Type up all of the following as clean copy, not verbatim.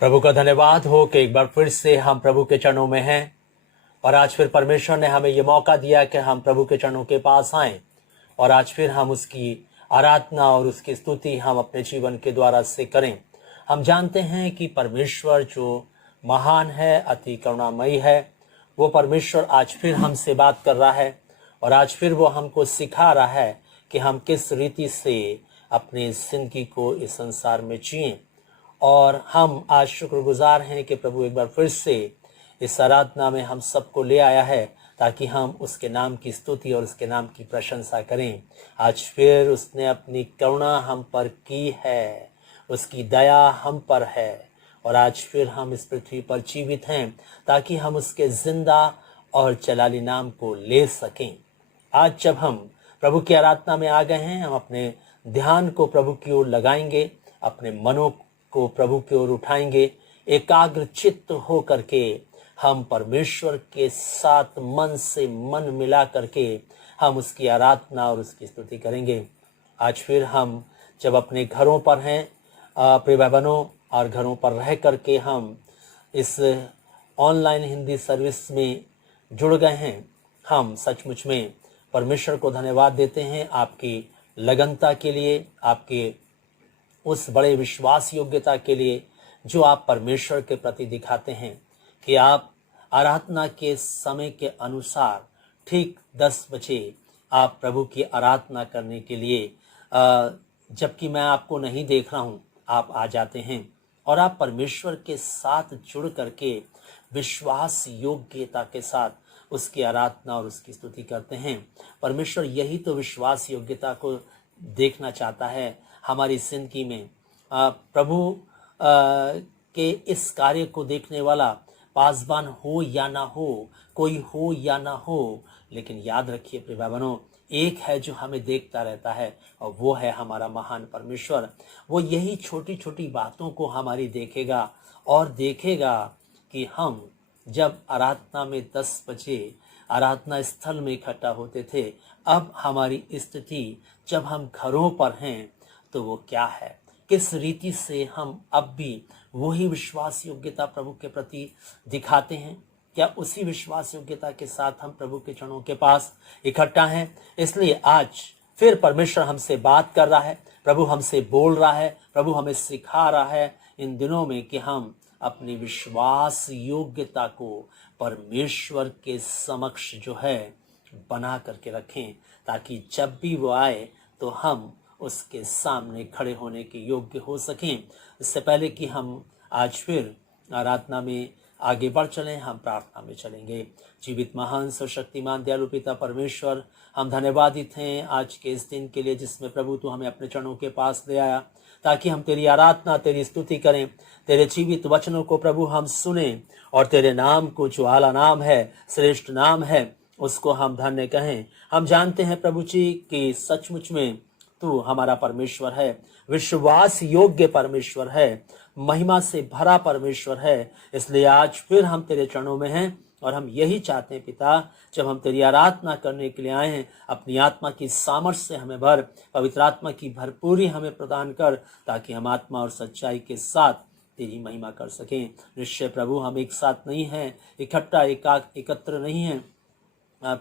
प्रभु का धन्यवाद हो कि एक बार फिर से हम प्रभु के चरणों में हैं और आज फिर परमेश्वर ने हमें ये मौका दिया कि हम प्रभु के चरणों के पास आएं और आज फिर हम उसकी आराधना और उसकी स्तुति हम अपने जीवन के द्वारा से करें। हम जानते हैं कि परमेश्वर जो महान है, अति करुणामयी है, वो परमेश्वर आज फिर हमसे बात कर रहा है और आज फिर वो हमको सिखा रहा है कि हम किस रीति से अपनी जिंदगी को इस संसार में जिएं। और हम आज शुक्रगुजार हैं कि प्रभु एक बार फिर से इस आराधना में हम सबको ले आया है ताकि हम उसके नाम की स्तुति और उसके नाम की प्रशंसा करें। आज फिर उसने अपनी करुणा हम पर की है, उसकी दया हम पर है और आज फिर हम इस पृथ्वी पर जीवित हैं ताकि हम उसके जिंदा और जलाली नाम को ले सकें। आज जब हम प्रभु की आराधना में आ गए हैं, हम अपने ध्यान को प्रभु की ओर लगाएंगे, अपने मनों को प्रभु की ओर उठाएंगे, एकाग्र चित्त हो करके हम परमेश्वर के साथ मन से मन मिला करके हम उसकी आराधना और उसकी स्तुति करेंगे। आज फिर हम जब अपने घरों पर हैं प्रिय भाई बहनों और घरों पर रह करके हम इस ऑनलाइन हिंदी सर्विस में जुड़ गए हैं, हम सचमुच में परमेश्वर को धन्यवाद देते हैं आपकी लगनता के लिए, आपके उस बड़े विश्वास योग्यता के लिए जो आप परमेश्वर के प्रति दिखाते हैं कि आप आराधना के समय के अनुसार ठीक 10 बजे आप प्रभु की आराधना करने के लिए जबकि मैं आपको नहीं देख रहा हूँ, आप आ जाते हैं और आप परमेश्वर के साथ जुड़ करके विश्वास योग्यता के साथ उसकी आराधना और उसकी स्तुति करते हैं। परमेश्वर यही तो विश्वास योग्यता को देखना चाहता है हमारी जिंदगी में। प्रभु के इस कार्य को देखने वाला पासबान हो या ना हो, कोई हो या ना हो, लेकिन याद रखिए प्रिय भाई बहनों, एक है जो हमें देखता रहता है और वो है हमारा महान परमेश्वर। वो यही छोटी छोटी बातों को हमारी देखेगा और देखेगा कि हम जब आराधना में 10 बजे आराधना स्थल में इकट्ठा होते थे, अब हमारी स्थिति जब हम घरों पर हैं तो वो क्या है, किस रीति से हम अब भी वही विश्वास योग्यता प्रभु के प्रति दिखाते हैं। क्या उसी विश्वास योग्यता के साथ हम प्रभु के चरणों के पास इकट्ठा हैं? इसलिए आज फिर परमेश्वर हमसे बात कर रहा है, प्रभु हमसे बोल रहा है, प्रभु हमें सिखा रहा है इन दिनों में कि हम अपनी विश्वास योग्यता को परमेश्वर के समक्ष जो है बना करके रखें, ताकि जब भी वो आए तो हम उसके सामने खड़े होने के योग्य हो सकें। इससे पहले कि हम आज फिर आराधना में आगे बढ़ चलें, हम प्रार्थना में चलेंगे। जीवित महान सर्वशक्तिमान दयालु पिता परमेश्वर, हम धन्यवादित हैं आज के इस दिन के लिए जिसमें प्रभु तू हमें अपने चरणों के पास ले आया, ताकि हम तेरी आराधना, तेरी स्तुति करें, तेरे जीवित वचनों को प्रभु हम सुने और तेरे नाम को, जो आला नाम है, श्रेष्ठ नाम है, उसको हम धन्य कहें। हम जानते हैं प्रभु जी कि सचमुच में तू हमारा परमेश्वर है, विश्वास योग्य परमेश्वर है, महिमा से भरा परमेश्वर है। इसलिए आज फिर हम तेरे चरणों में हैं और हम यही चाहते हैं पिता, जब हम तेरी आराधना करने के लिए आए हैं, अपनी आत्मा की सामर्थ्य से हमें भर, पवित्र आत्मा की भरपूरी हमें प्रदान कर, ताकि हम आत्मा और सच्चाई के साथ तेरी महिमा कर सकें। निश्चय प्रभु हम एक साथ नहीं हैं, इकट्ठा एकत्र नहीं हैं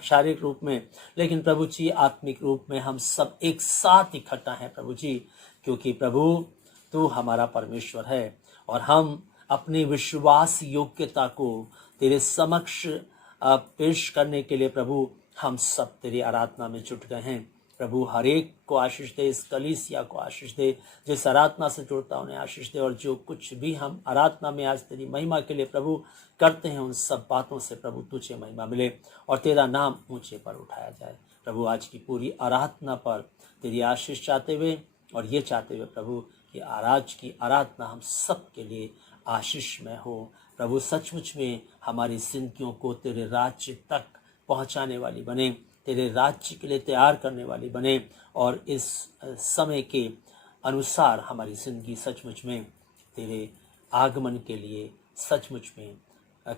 शारीरिक रूप में, लेकिन प्रभु जी आत्मिक रूप में हम सब एक साथ इकट्ठा हैं प्रभु जी, क्योंकि प्रभु तू हमारा परमेश्वर है और हम अपनी विश्वास योग्यता को तेरे समक्ष पेश करने के लिए प्रभु हम सब तेरी आराधना में जुट गए हैं। प्रभु हर एक को आशीष दे, इस कलीसिया को आशीष दे, जिस आराधना से जुड़ता उन्हें आशीष दे, और जो कुछ भी हम आराधना में आज तेरी महिमा के लिए प्रभु करते हैं, उन सब बातों से प्रभु तुझे महिमा मिले और तेरा नाम ऊंचे पर उठाया जाए। प्रभु आज की पूरी आराधना पर तेरी आशीष चाहते हुए और ये चाहते हुए प्रभु कि आज की आराधना हम सब के लिए आशीषमय हो। प्रभु सचमुच में हमारी जिंदगियों को तेरे राज्य तक पहुंचाने वाली बने, तेरे राज्य के लिए तैयार करने वाली बने, और इस समय के अनुसार हमारी जिंदगी सचमुच में तेरे आगमन के लिए सचमुच में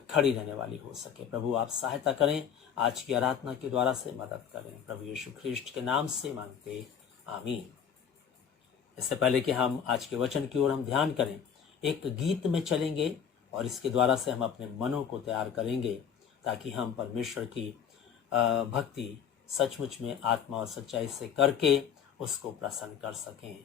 खड़ी रहने वाली हो सके। प्रभु आप सहायता करें, आज की आराधना के द्वारा से मदद करें। प्रभु यीशु ख्रिस्ट के नाम से मांगते, आमीन। इससे पहले कि हम आज के वचन की ओर हम ध्यान करें, एक गीत में चलेंगे और इसके द्वारा से हम अपने मनों को तैयार करेंगे, ताकि हम परमेश्वर की भक्ति सचमुच में आत्मा और सच्चाई से करके उसको प्रसन्न कर सकें।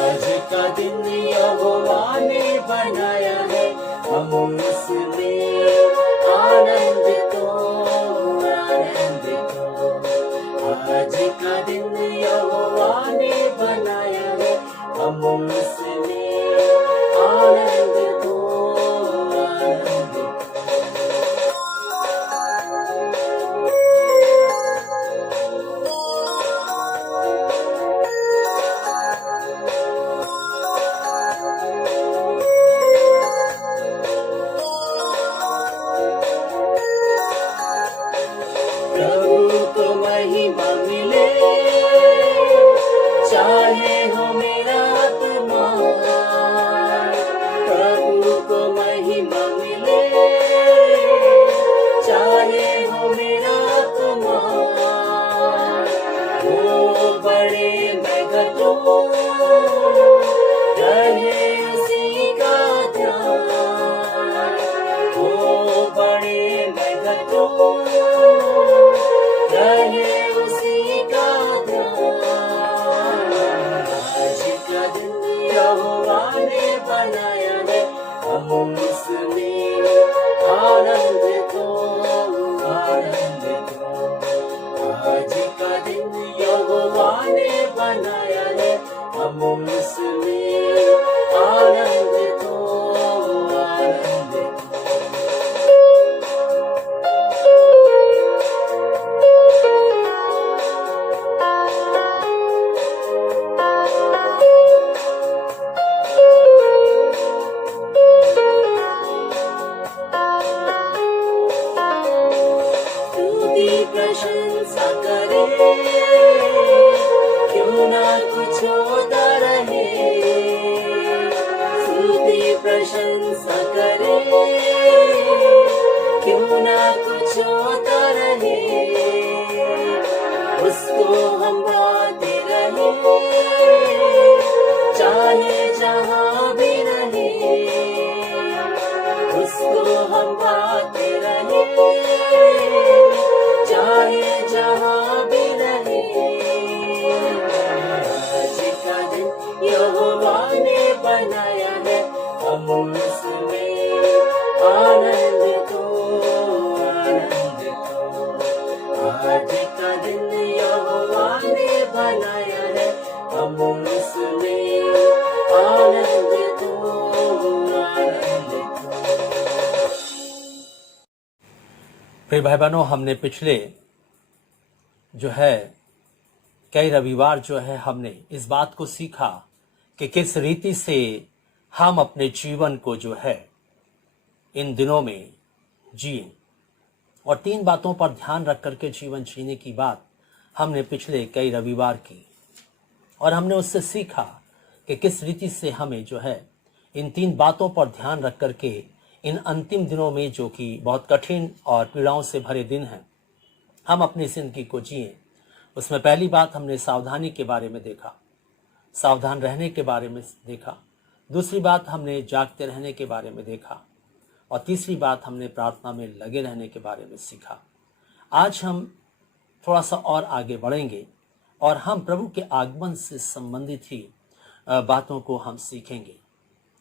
आज का दिन यहोवा ने बनाया है, हम उसमें आनंदित हो। आज का दिन यहोवा ने बनाया है, हम उसमें आनंदित हो। प्रभु को महिमा मिले, चाहे हो मेरा आत्मा। प्रभु को महिमा मिले, चाहे हो मेरा आत्मा। वो बड़े मैं घटूं, रहे उसी का ध्यान। वो बड़े मैं घटूं, रहे बनाया है, हम उसमें आनंदित हो, आनंदित स्तुति प्रशंसा करे, क्यों ना कुछ होता रहे। स्तुति प्रशंसा करे, क्यों ना कुछ होता रहे। उसको हम गाते रहे, चाहे जहाँ भी रहे। उसको हम गाते रहे, चाहे जहाँ भी रहे। आज का दिन यहोवा ने बनाया है, हम उसमें आनंदित हो, आनंदित हो। आज का दिन यहोवा ने बनाया है, हम उसमें आनंदित हो, आनंदित हो। प्रिय भाई बहनों, हमने पिछले जो है कई रविवार जो है हमने इस बात को सीखा कि किस रीति से हम अपने जीवन को जो है इन दिनों में जिए, और 3 बातों पर ध्यान रख करके जीवन जीने की बात हमने पिछले कई रविवार की, और हमने उससे सीखा कि किस रीति से हमें जो है इन 3 बातों पर ध्यान रख करके इन अंतिम दिनों में, जो कि बहुत कठिन और पीड़ाओं से भरे दिन हैं, हम अपनी जिंदगी को जिए। उसमें पहली बात हमने सावधानी के बारे में देखा, सावधान रहने के बारे में देखा। दूसरी बात हमने जागते रहने के बारे में देखा, और तीसरी बात हमने प्रार्थना में लगे रहने के बारे में सीखा। आज हम थोड़ा सा और आगे बढ़ेंगे और हम प्रभु के आगमन से संबंधित ही बातों को हम सीखेंगे।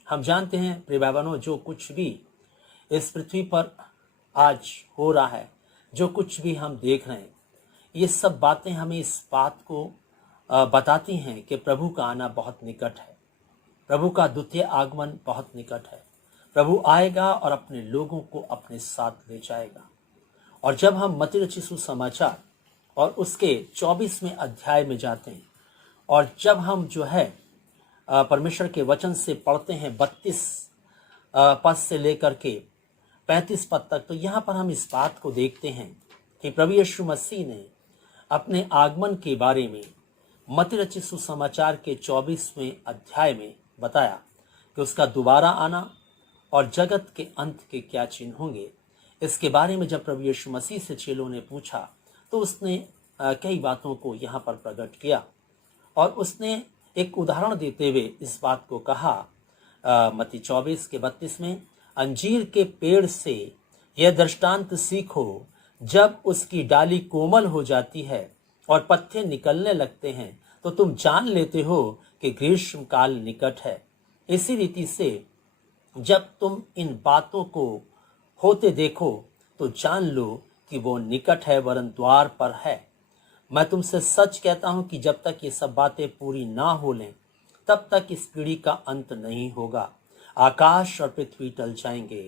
हम जानते हैं प्रिय भाई बहनों, जो कुछ भी इस पृथ्वी पर आज हो रहा है, जो कुछ भी हम देख रहे हैं, ये सब बातें हमें इस बात को बताती हैं कि प्रभु का आना बहुत निकट है, प्रभु का द्वितीय आगमन बहुत निकट है। प्रभु आएगा और अपने लोगों को अपने साथ ले जाएगा। और जब हम मत्ती रचित सुसमाचार और उसके 24वें अध्याय में जाते हैं, और जब हम जो है परमेश्वर के वचन से पढ़ते हैं 32 पद से लेकर के 35 पद तक, तो यहाँ पर हम इस बात को देखते हैं कि प्रभु यीशु मसीह ने अपने आगमन के बारे में मत्ती रचित सुसमाचार के 24वें अध्याय में बताया कि उसका दोबारा आना और जगत के अंत के क्या चिन्ह होंगे। इसके बारे में जब प्रभु यीशु मसीह से चेलों ने पूछा, तो उसने कई बातों को यहाँ पर प्रकट किया, और उसने एक उदाहरण देते हुए इस बात को कहा, मत्ती 24 के 32 में, अंजीर के पेड़ से यह दृष्टांत सीखो, जब उसकी डाली कोमल हो जाती है और पत्ते निकलने लगते हैं, तो तुम जान लेते हो कि ग्रीष्म काल निकट है। इसी रीति से जब तुम इन बातों को होते देखो, तो जान लो कि वो निकट है, वरन द्वार पर है। मैं तुमसे सच कहता हूं कि जब तक ये सब बातें पूरी ना हो लें, तब तक इस पीढ़ी का अंत नहीं होगा। आकाश और पृथ्वी टल जाएंगे,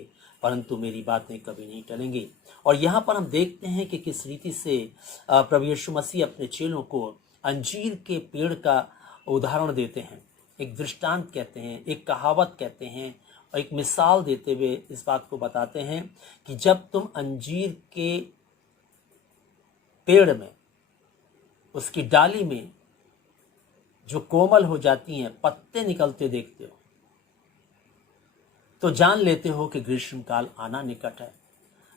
परंतु मेरी बातें कभी नहीं टलेंगी। और यहाँ पर हम देखते हैं कि किस रीति से प्रभु यीशु मसीह अपने चेलों को अंजीर के पेड़ का उदाहरण देते हैं, एक दृष्टांत कहते हैं, एक कहावत कहते हैं, और एक मिसाल देते हुए इस बात को बताते हैं कि जब तुम अंजीर के पेड़ में, उसकी डाली में जो कोमल हो जाती हैं, पत्ते निकलते देखते हो, तो जान लेते हो कि ग्रीष्म काल आना निकट है।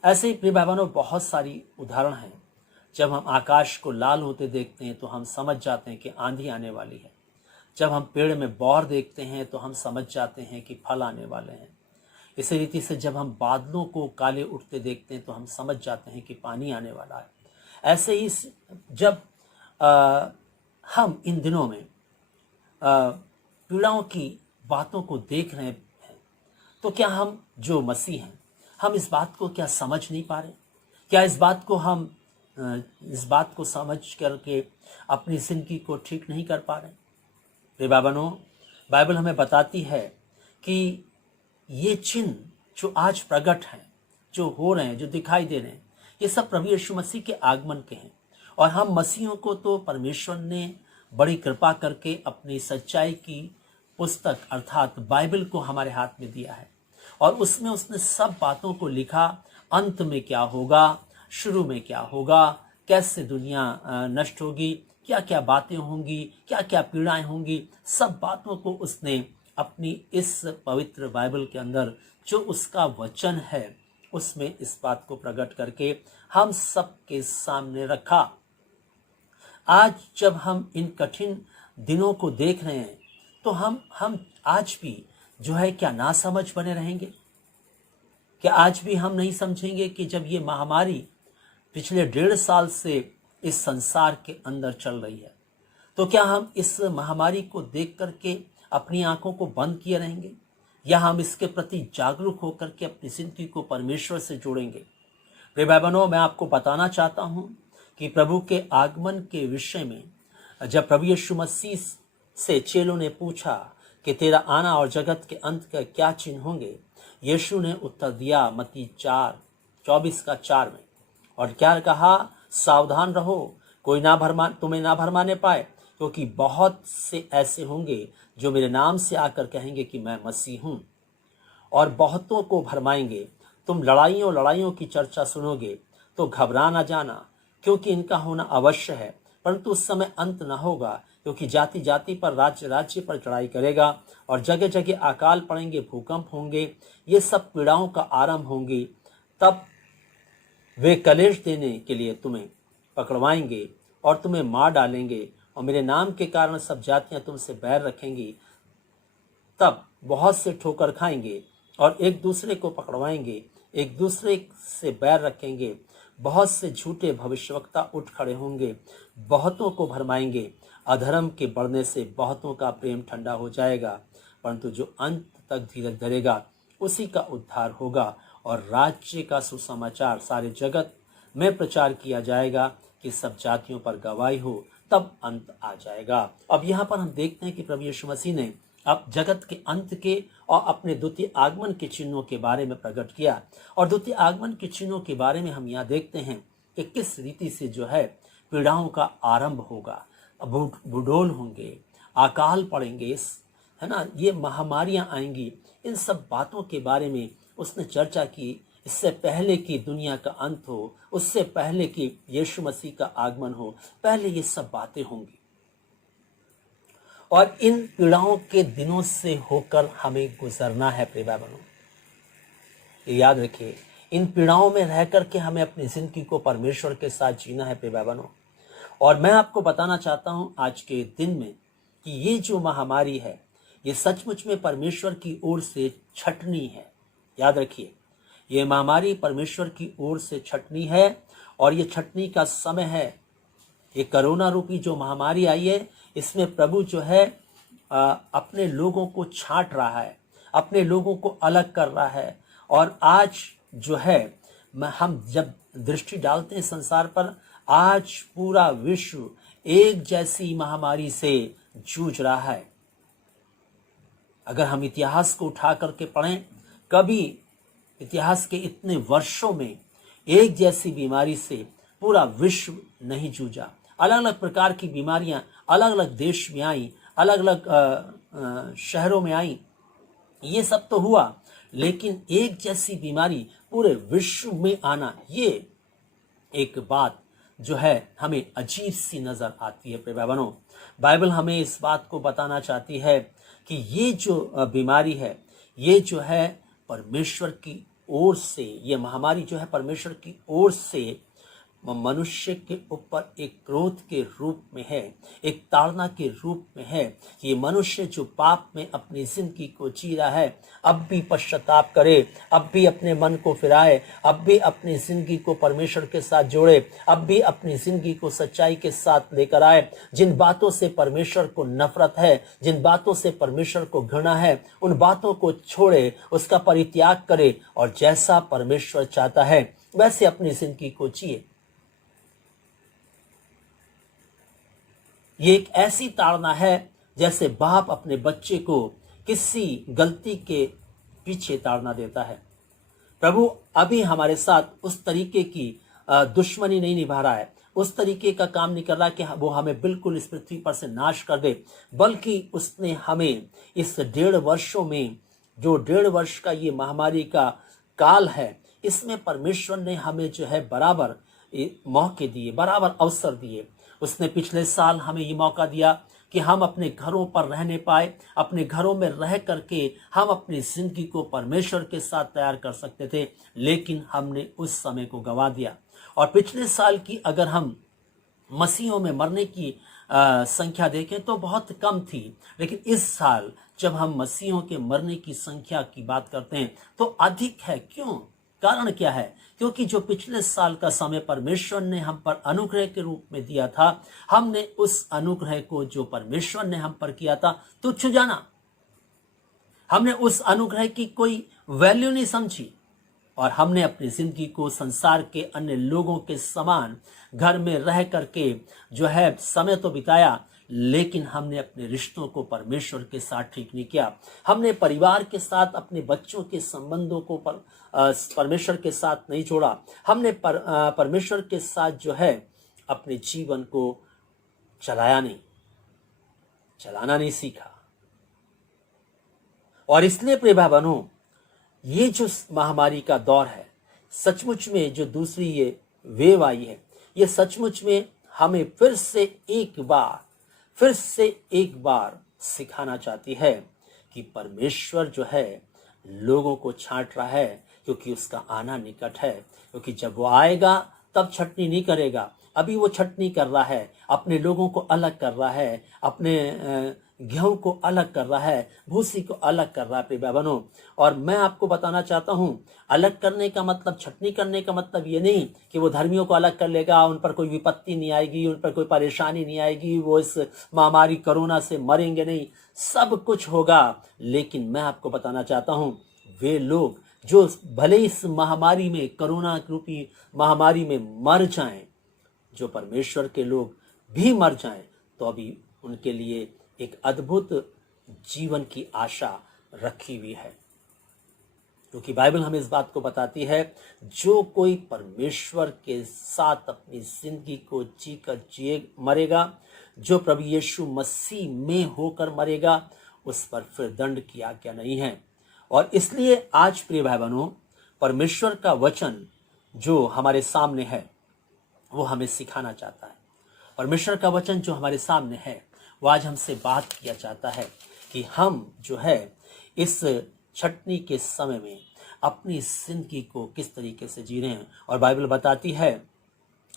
ऐसे ही प्रिय भाई बहनों, बहुत सारी उदाहरण हैं। जब हम आकाश को लाल होते देखते हैं, तो हम समझ जाते हैं कि आंधी आने वाली है। जब हम पेड़ में बौर देखते हैं, तो हम समझ जाते हैं कि फल आने वाले हैं। इसी रीति से जब हम बादलों को काले उठते देखते हैं, तो हम समझ जाते हैं कि पानी आने वाला है। ऐसे ही जब हम इन दिनों में पीड़ाओं की बातों को देख रहे हैं, तो क्या हम जो मसीह हैं, हम इस बात को क्या समझ नहीं पा रहे? क्या इस बात को हम इस बात को समझ करके अपनी जिंदगी को ठीक नहीं कर पा रहे। प्रिय भाई-बहनों, बाइबल हमें बताती है कि ये चिन्ह जो आज प्रकट हैं, जो हो रहे हैं, जो दिखाई दे रहे हैं, ये सब प्रभु यीशु मसीह के आगमन के हैं। और हम मसीहों को तो परमेश्वर ने बड़ी कृपा करके अपनी सच्चाई की पुस्तक अर्थात बाइबल को हमारे हाथ में दिया है, और उसमें उसने सब बातों को लिखा। अंत में क्या होगा, शुरू में क्या होगा, कैसे दुनिया नष्ट होगी, क्या क्या बातें होंगी, क्या क्या पीड़ाएं होंगी, सब बातों को उसने अपनी इस पवित्र बाइबल के अंदर जो उसका वचन है उसमें इस बात को प्रकट करके हम सब के सामने रखा। आज जब हम इन कठिन दिनों को देख रहे हैं तो हम आज भी जो है क्या नासमझ बने रहेंगे? क्या आज भी हम नहीं समझेंगे कि जब ये महामारी पिछले 1.5 साल से इस संसार के अंदर चल रही है, तो क्या हम इस महामारी को देख करके अपनी आंखों को बंद किए रहेंगे, या हम इसके प्रति जागरूक होकर के अपनी जिंदगी को परमेश्वर से जोड़ेंगे? प्रिय भाई बहनों, मैं आपको बताना चाहता हूं कि प्रभु के आगमन के विषय में जब प्रभु यीशु मसीह से चेलों ने पूछा कि तेरा आना और जगत के अंत का क्या चिन्ह होंगे, यीशु ने उत्तर दिया मत्ती 4:24 में, और क्या कहा? सावधान रहो, कोई तुम्हें ना भरमाने पाए, क्योंकि बहुत से ऐसे होंगे जो मेरे नाम से आकर कहेंगे कि मैं मसीह हूं, और बहुतों को भरमाएंगे। तुम लड़ाइयों की चर्चा सुनोगे तो घबरा ना जाना, क्योंकि इनका होना अवश्य है, परंतु उस समय अंत न होगा, क्योंकि जाति जाति पर राज्य पर चढ़ाई करेगा, और जगह जगह अकाल पड़ेंगे, भूकंप होंगे, ये सब पीड़ाओं का आरंभ होंगी। तब वे कलेश देने के लिए तुम्हें पकड़वाएंगे और तुम्हें मार डालेंगे, और मेरे नाम के कारण सब जातियां तुमसे बैर रखेंगी। तब बहुत से ठोकर खाएंगे और एक दूसरे को पकड़वाएंगे, एक दूसरे से बैर रखेंगे। बहुत से झूठे भविष्यवक्ता उठ खड़े होंगे, बहुतों को भरमाएंगे। अधर्म के बढ़ने से बहुतों का प्रेम ठंडा हो जाएगा, परंतु जो अंत तक धीरज धरेगा उसी का उद्धार होगा। और राज्य का सुसमाचार सारे जगत में प्रचार किया जाएगा कि सब जातियों पर गवाही हो, तब अंत आ जाएगा। अब यहाँ पर हम देखते हैं कि प्रभु यीशु मसीह ने अब जगत के अंत के और अपने द्वितीय आगमन के चिन्हों के बारे में प्रकट किया। और द्वितीय आगमन के चिन्हों के बारे में हम यहाँ देखते हैं कि किस रीति से जो है पीड़ाओं का आरंभ होगा, बुडोल होंगे, अकाल पड़ेंगे, है ना, ये महामारियां आएंगी। इन सब बातों के बारे में उसने चर्चा की। इससे पहले कि दुनिया का अंत हो, उससे पहले कि यीशु मसीह का आगमन हो, पहले ये सब बातें होंगी। और इन पीड़ाओं के दिनों से होकर हमें गुजरना है। प्रिय भाई बहनों, ये याद रखिए, इन पीड़ाओं में रह करके हमें अपनी जिंदगी को परमेश्वर के साथ जीना है। प्रिय भाई बहनों, और मैं आपको बताना चाहता हूं आज के दिन में कि ये जो महामारी है, ये सचमुच में परमेश्वर की ओर से छटनी है। याद रखिए, ये महामारी परमेश्वर की ओर से छटनी है, और ये छटनी का समय है। ये कोरोना रूपी जो महामारी आई है, इसमें प्रभु जो है अपने लोगों को छांट रहा है, अपने लोगों को अलग कर रहा है। और आज जो है हम जब दृष्टि डालते हैं संसार पर, आज पूरा विश्व एक जैसी महामारी से जूझ रहा है। अगर हम इतिहास को उठा करके पढ़ें, कभी इतिहास के इतने वर्षों में एक जैसी बीमारी से पूरा विश्व नहीं जूझा। अलग अलग प्रकार की बीमारियां अलग अलग देश में आई, अलग अलग शहरों में आई, ये सब तो हुआ, लेकिन एक जैसी बीमारी पूरे विश्व में आना, ये एक बात जो है हमें अजीब सी नजर आती है। प्रिय भाई बहनों, बाइबल हमें इस बात को बताना चाहती है कि ये जो बीमारी है, ये जो है परमेश्वर की ओर से, ये महामारी जो है परमेश्वर की ओर से मनुष्य के ऊपर एक क्रोध के रूप में है, एक ताड़ना के रूप में है। ये मनुष्य जो पाप में अपनी जिंदगी को जी रहा है, अब भी पश्चाताप करे, अब भी अपने मन को फिराए, अब भी अपनी जिंदगी को परमेश्वर के साथ जोड़े, अब भी अपनी जिंदगी को सच्चाई के साथ लेकर आए। जिन बातों से परमेश्वर को नफरत है, जिन बातों से परमेश्वर को घृणा है, उन बातों को छोड़े, उसका परित्याग करे, और जैसा परमेश्वर चाहता है वैसे अपनी जिंदगी को जिए। ये एक ऐसी ताड़ना है जैसे बाप अपने बच्चे को किसी गलती के पीछे ताड़ना देता है। प्रभु अभी हमारे साथ उस तरीके की दुश्मनी नहीं निभा रहा है, उस तरीके का काम नहीं कर रहा कि वो हमें बिल्कुल इस पृथ्वी पर से नाश कर दे, बल्कि उसने हमें इस 1.5 वर्षों में, जो 1.5 वर्ष का ये महामारी का काल है, इसमें परमेश्वर ने हमें जो है बराबर मौके दिए, बराबर अवसर दिए। उसने पिछले साल हमें ये मौका दिया कि हम अपने घरों पर रहने पाए, अपने घरों में रह करके हम अपनी जिंदगी को परमेश्वर के साथ तैयार कर सकते थे, लेकिन हमने उस समय को गंवा दिया। और पिछले साल की अगर हम मसीहों में मरने की संख्या देखें तो बहुत कम थी, लेकिन इस साल जब हम मसीहों के मरने की संख्या की बात करते हैं तो अधिक है। क्यों? कारण क्या है? क्योंकि जो पिछले साल का समय परमेश्वर ने हम पर अनुग्रह के रूप में दिया था, हमने उस अनुग्रह को जो परमेश्वर ने हम पर किया था तुच्छ जाना। हमने उस अनुग्रह की कोई वैल्यू नहीं समझी और हमने अपनी जिंदगी को संसार के अन्य लोगों के समान घर में रह करके जो है समय तो बिताया, लेकिन हमने अपने रिश्तों को परमेश्वर के साथ ठीक नहीं किया। हमने परिवार के साथ अपने बच्चों के संबंधों को परमेश्वर के साथ नहीं जोड़ा। हमने परमेश्वर के साथ जो है अपने जीवन को चलाना नहीं सीखा। और इसलिए प्रिय भाई बहनों, ये जो महामारी का दौर है, सचमुच में जो दूसरी ये वेव आई है, ये सचमुच में हमें फिर से एक बार सिखाना चाहती है कि परमेश्वर जो है लोगों को छांट रहा है, क्योंकि उसका आना निकट है। क्योंकि जब वो आएगा तब छटनी नहीं करेगा, अभी वो छटनी कर रहा है, अपने लोगों को अलग कर रहा है, अपने गेहूं को अलग कर रहा है, भूसी को अलग कर रहा है प्रिय बहनों। और मैं आपको बताना चाहता हूं, अलग करने का मतलब, छटनी करने का मतलब ये नहीं कि वो धर्मियों को अलग कर लेगा, उन पर कोई विपत्ति नहीं आएगी, उन पर कोई परेशानी नहीं आएगी, वो इस महामारी कोरोना से मरेंगे नहीं, सब कुछ होगा। लेकिन मैं आपको बताना चाहता हूं, वे लोग जो भले इस महामारी में, कोरोना रूपी महामारी में मर जाएं, जो परमेश्वर के लोग भी मर जाएं, तो अभी उनके लिए एक अद्भुत जीवन की आशा रखी हुई है। क्योंकि बाइबल हमें इस बात को बताती है, जो कोई परमेश्वर के साथ अपनी जिंदगी को जीकर मरेगा, जो प्रभु यीशु मसीह में होकर मरेगा, उस पर फिर दंड की आज्ञा नहीं है। और इसलिए आज प्रिय भाई बहनों, परमेश्वर का वचन जो हमारे सामने है वो हमें सिखाना चाहता है। परमेश्वर का वचन जो हमारे सामने है वो आज हमसे बात किया चाहता है कि हम जो है इस छटनी के समय में अपनी जिंदगी को किस तरीके से जी रहे हैं। और बाइबल बताती है,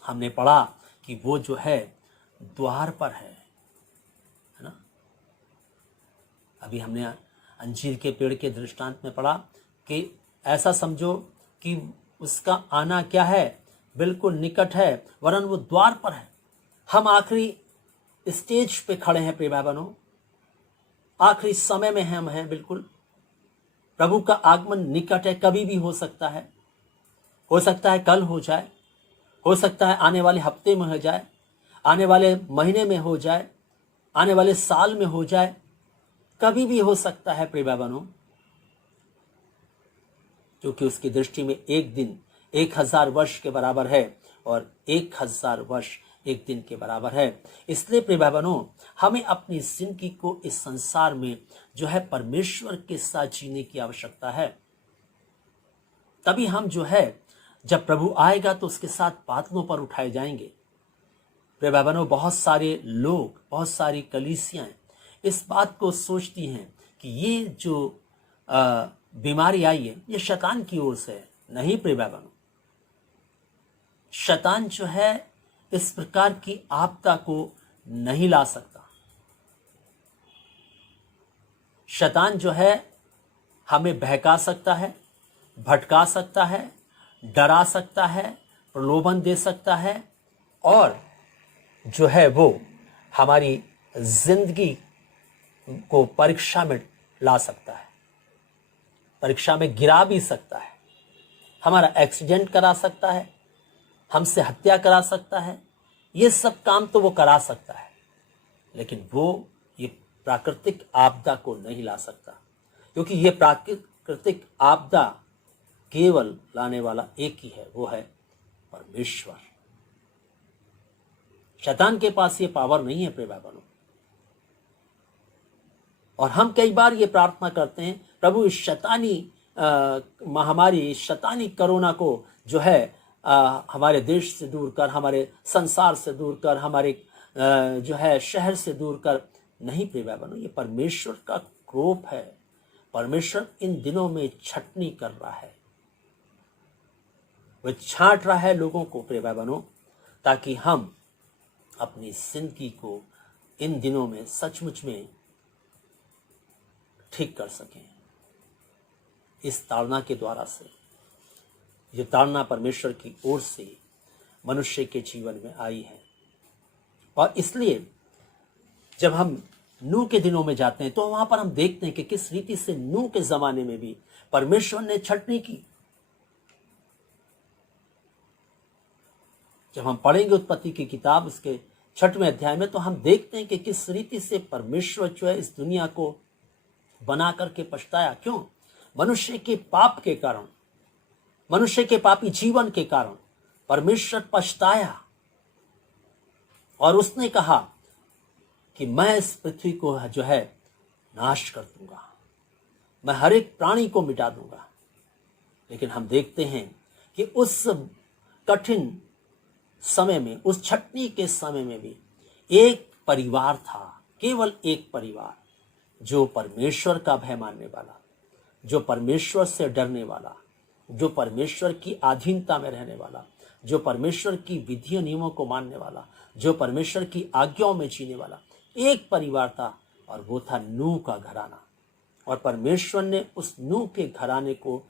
हमने पढ़ा कि वो जो है द्वार पर है ना। अभी हमने अंजीर के पेड़ के दृष्टांत में पढ़ा कि ऐसा समझो कि उसका आना क्या है, बिल्कुल निकट है, वरन वो द्वार पर है। हम आखिरी स्टेज पे खड़े हैं प्रिय भाई बहनों, आखिरी समय में हम हैं। बिल्कुल प्रभु का आगमन निकट है, कभी भी हो सकता है कल हो जाए, हो सकता है आने वाले हफ्ते में हो जाए, आने वाले महीने में हो जाए, आने वाले साल में हो जाए, कभी भी हो सकता है प्रिय भाई बहनों। क्योंकि उसकी दृष्टि में एक दिन 1000 वर्ष के बराबर है और 1000 वर्ष एक दिन के बराबर है। इसलिए प्रिय भाई बहनों, हमें अपनी जिंदगी को इस संसार में जो है परमेश्वर के साथ जीने की आवश्यकता है। तभी हम जो है जब प्रभु आएगा तो उसके साथ बादलों पर उठाए जाएंगे। प्रिय भाई बहनों, बहुत सारे लोग, बहुत सारी कलीसियां इस बात को सोचती हैं कि ये जो बीमारी आई है ये शैतान की ओर से है। नहीं प्रिय भाई बहनों, शैतान जो है इस प्रकार की आपदा को नहीं ला सकता। शैतान जो है हमें बहका सकता है, भटका सकता है, डरा सकता है, प्रलोभन दे सकता है और जो है वो हमारी जिंदगी को परीक्षा में ला सकता है, परीक्षा में गिरा भी सकता है, हमारा एक्सीडेंट करा सकता है, हमसे हत्या करा सकता है। ये सब काम तो वो करा सकता है। लेकिन वो ये प्राकृतिक आपदा को नहीं ला सकता, क्योंकि ये प्राकृतिक आपदा केवल लाने वाला एक ही है, वो है परमेश्वर। शैतान के पास ये पावर नहीं है प्रिय भाइयों। और हम कई बार ये प्रार्थना करते हैं, प्रभु इस शैतानी महामारी, इस शैतानी कोरोना को जो है हमारे देश से दूर कर, हमारे संसार से दूर कर, हमारे जो है शहर से दूर कर। नहीं प्रिय भाइयों, ये परमेश्वर का क्रोध है। परमेश्वर इन दिनों में छटनी कर रहा है, वह छांट रहा है लोगों को प्रिय भाइयों, ताकि हम अपनी जिंदगी को इन दिनों में सचमुच में ठीक कर सकें। इस ताड़ना के द्वारा से, ये ताड़ना परमेश्वर की ओर से मनुष्य के जीवन में आई है। और इसलिए जब हम नूह के दिनों में जाते हैं तो वहां पर हम देखते हैं कि किस रीति से नूह के जमाने में भी परमेश्वर ने छटनी की। जब हम पढ़ेंगे उत्पत्ति की किताब उसके 6वें अध्याय में, तो हम देखते हैं कि किस रीति से परमेश्वर जो है इस दुनिया को बना करके पछताया। क्यों? मनुष्य के पाप के कारण, मनुष्य के पापी जीवन के कारण परमेश्वर पछताया और उसने कहा कि मैं इस पृथ्वी को जो है नाश कर दूंगा, मैं हर एक प्राणी को मिटा दूंगा। लेकिन हम देखते हैं कि उस कठिन समय में, उस छटनी के समय में भी एक परिवार था, केवल एक परिवार, जो परमेश्वर का भय मानने वाला, जो परमेश्वर से डरने वाला, जो परमेश्वर की अधीनता में रहने वाला, जो परमेश्वर की विधियों नियमों को मानने वाला, जो परमेश्वर की आज्ञाओं में जीने वाला एक परिवार था, और वो था नूह का घराना। और परमेश्वर ने उस नूह के घराने को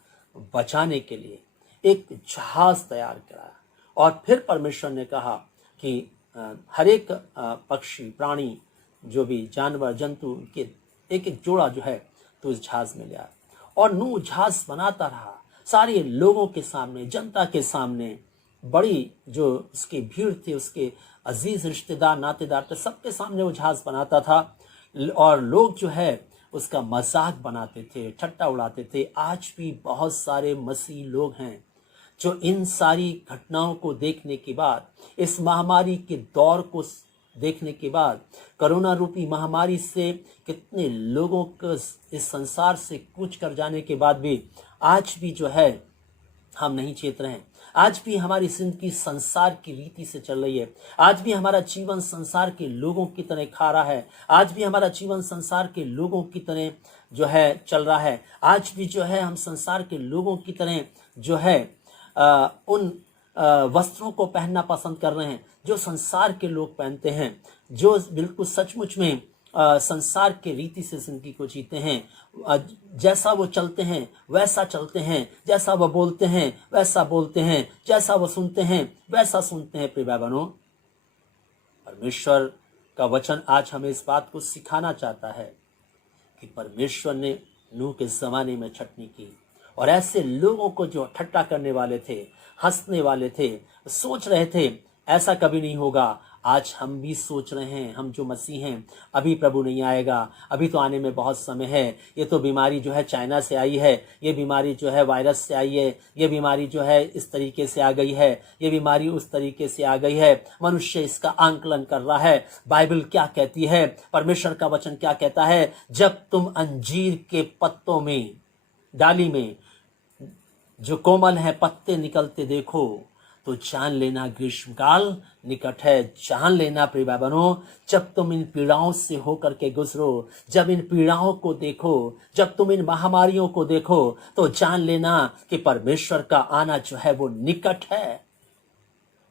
बचाने के लिए एक जहाज तैयार कराया। और फिर परमेश्वर ने कहा कि हर एक पक्षी, प्राणी, जो भी जानवर, जंतु के एक एक जोड़ा जो है तो उस जहाज में ले आया। और नूह जहाज बनाता रहा, सारे लोगों के सामने, जनता के सामने, बड़ी जो उसकी भीड़ थी, उसके अजीज रिश्तेदार, नातेदार थे, सबके सामने वो जहाज बनाता था। और लोग जो है उसका मजाक बनाते थे, ठट्टा उड़ाते थे। आज भी बहुत सारे मसीह लोग हैं जो इन सारी घटनाओं को देखने के बाद, इस महामारी के दौर को देखने के बाद, कोरोना रूपी महामारी से कितने लोगों को इस संसार से कूच कर जाने के बाद भी आज भी जो है हम नहीं चेत रहे हैं। आज भी हमारी जिंदगी संसार की रीति से चल रही है। आज भी हमारा जीवन संसार के लोगों की तरह खा रहा है। आज भी हमारा जीवन संसार के लोगों की तरह जो है चल रहा है। आज भी जो है हम संसार के लोगों की तरह जो है उन वस्त्रों को पहनना पसंद कर रहे हैं जो संसार के लोग पहनते हैं, जो बिल्कुल सचमुच में संसार के रीति से जिंदगी को जीते हैं। जैसा वो चलते हैं वैसा चलते हैं, जैसा वो बोलते हैं वैसा बोलते हैं, जैसा वो सुनते हैं वैसा सुनते हैं। प्रिय भाइयों, परमेश्वर का वचन आज हमें इस बात को सिखाना चाहता है कि परमेश्वर ने नूह के जमाने में छटनी की, और ऐसे लोगों को जो ठट्टा करने वाले थे, हंसने वाले थे, सोच रहे थे ऐसा कभी नहीं होगा। आज हम भी सोच रहे हैं, हम जो मसीह हैं, अभी प्रभु नहीं आएगा, अभी तो आने में बहुत समय है। ये तो बीमारी जो है चाइना से आई है, ये बीमारी जो है वायरस से आई है, ये बीमारी जो है इस तरीके से आ गई है, ये बीमारी उस तरीके से आ गई है। मनुष्य इसका आंकलन कर रहा है। बाइबल क्या कहती है, परमेश्वर का वचन क्या कहता है? जब तुम अंजीर के पत्तों में, डाली में जो कोमल है पत्ते निकलते देखो, तो जान लेना ग्रीष्मकाल निकट है। जान लेना प्रिय भाइयों, जब तुम इन पीड़ाओं से होकर के गुजरो, जब इन पीड़ाओं को देखो, जब तुम इन महामारियों को देखो, तो जान लेना कि परमेश्वर का आना जो है वो निकट है,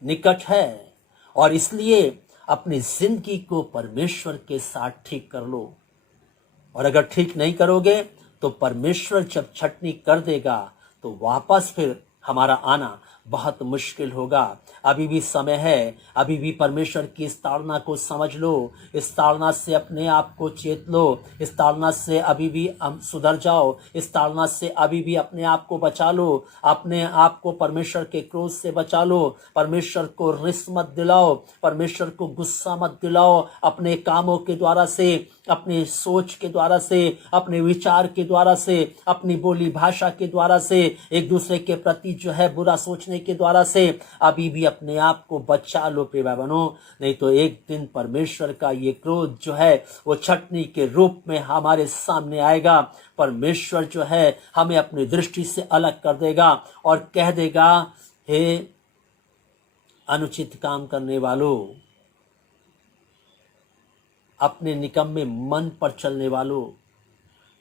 निकट है। और इसलिए अपनी जिंदगी को परमेश्वर के साथ ठीक कर लो। और अगर ठीक नहीं करोगे तो परमेश्वर जब छटनी कर देगा तो वापस फिर हमारा आना बहुत मुश्किल होगा। अभी भी समय है, अभी भी परमेश्वर की इस ताड़ना को समझ लो, इस ताड़ना से अपने आप को चेत लो, इस ताड़ना से अभी भी सुधर जाओ, इस ताड़ना से अभी भी अपने आप को बचा लो, अपने आप को परमेश्वर के क्रोध से बचा लो, परमेश्वर को रिस मत दिलाओ, परमेश्वर को गुस्सा मत दिलाओ अपने कामों के द्वारा से, अपने सोच के द्वारा से, अपने विचार के द्वारा से, अपनी बोली भाषा के द्वारा से, एक दूसरे के प्रति जो है बुरा सोचने के द्वारा से अभी भी अपने आप को बचा लो प्रिय भाई बहनों। नहीं तो एक दिन परमेश्वर का ये क्रोध जो है वो छटनी के रूप में हमारे सामने आएगा। परमेश्वर जो है हमें अपनी दृष्टि से अलग कर देगा और कह देगा, हे अनुचित काम करने वालों, अपने निकम्मे मन पर चलने वालों,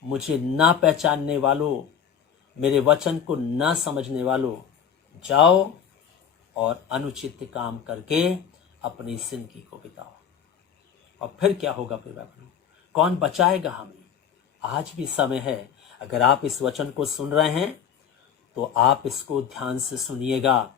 मुझे ना पहचानने वालों, मेरे वचन को ना समझने वालों, जाओ और अनुचित काम करके अपनी जिंदगी को बिताओ। और फिर क्या होगा प्रिय भाइयों, कौन बचाएगा हमें? आज भी समय है। अगर आप इस वचन को सुन रहे हैं तो आप इसको ध्यान से सुनिएगा।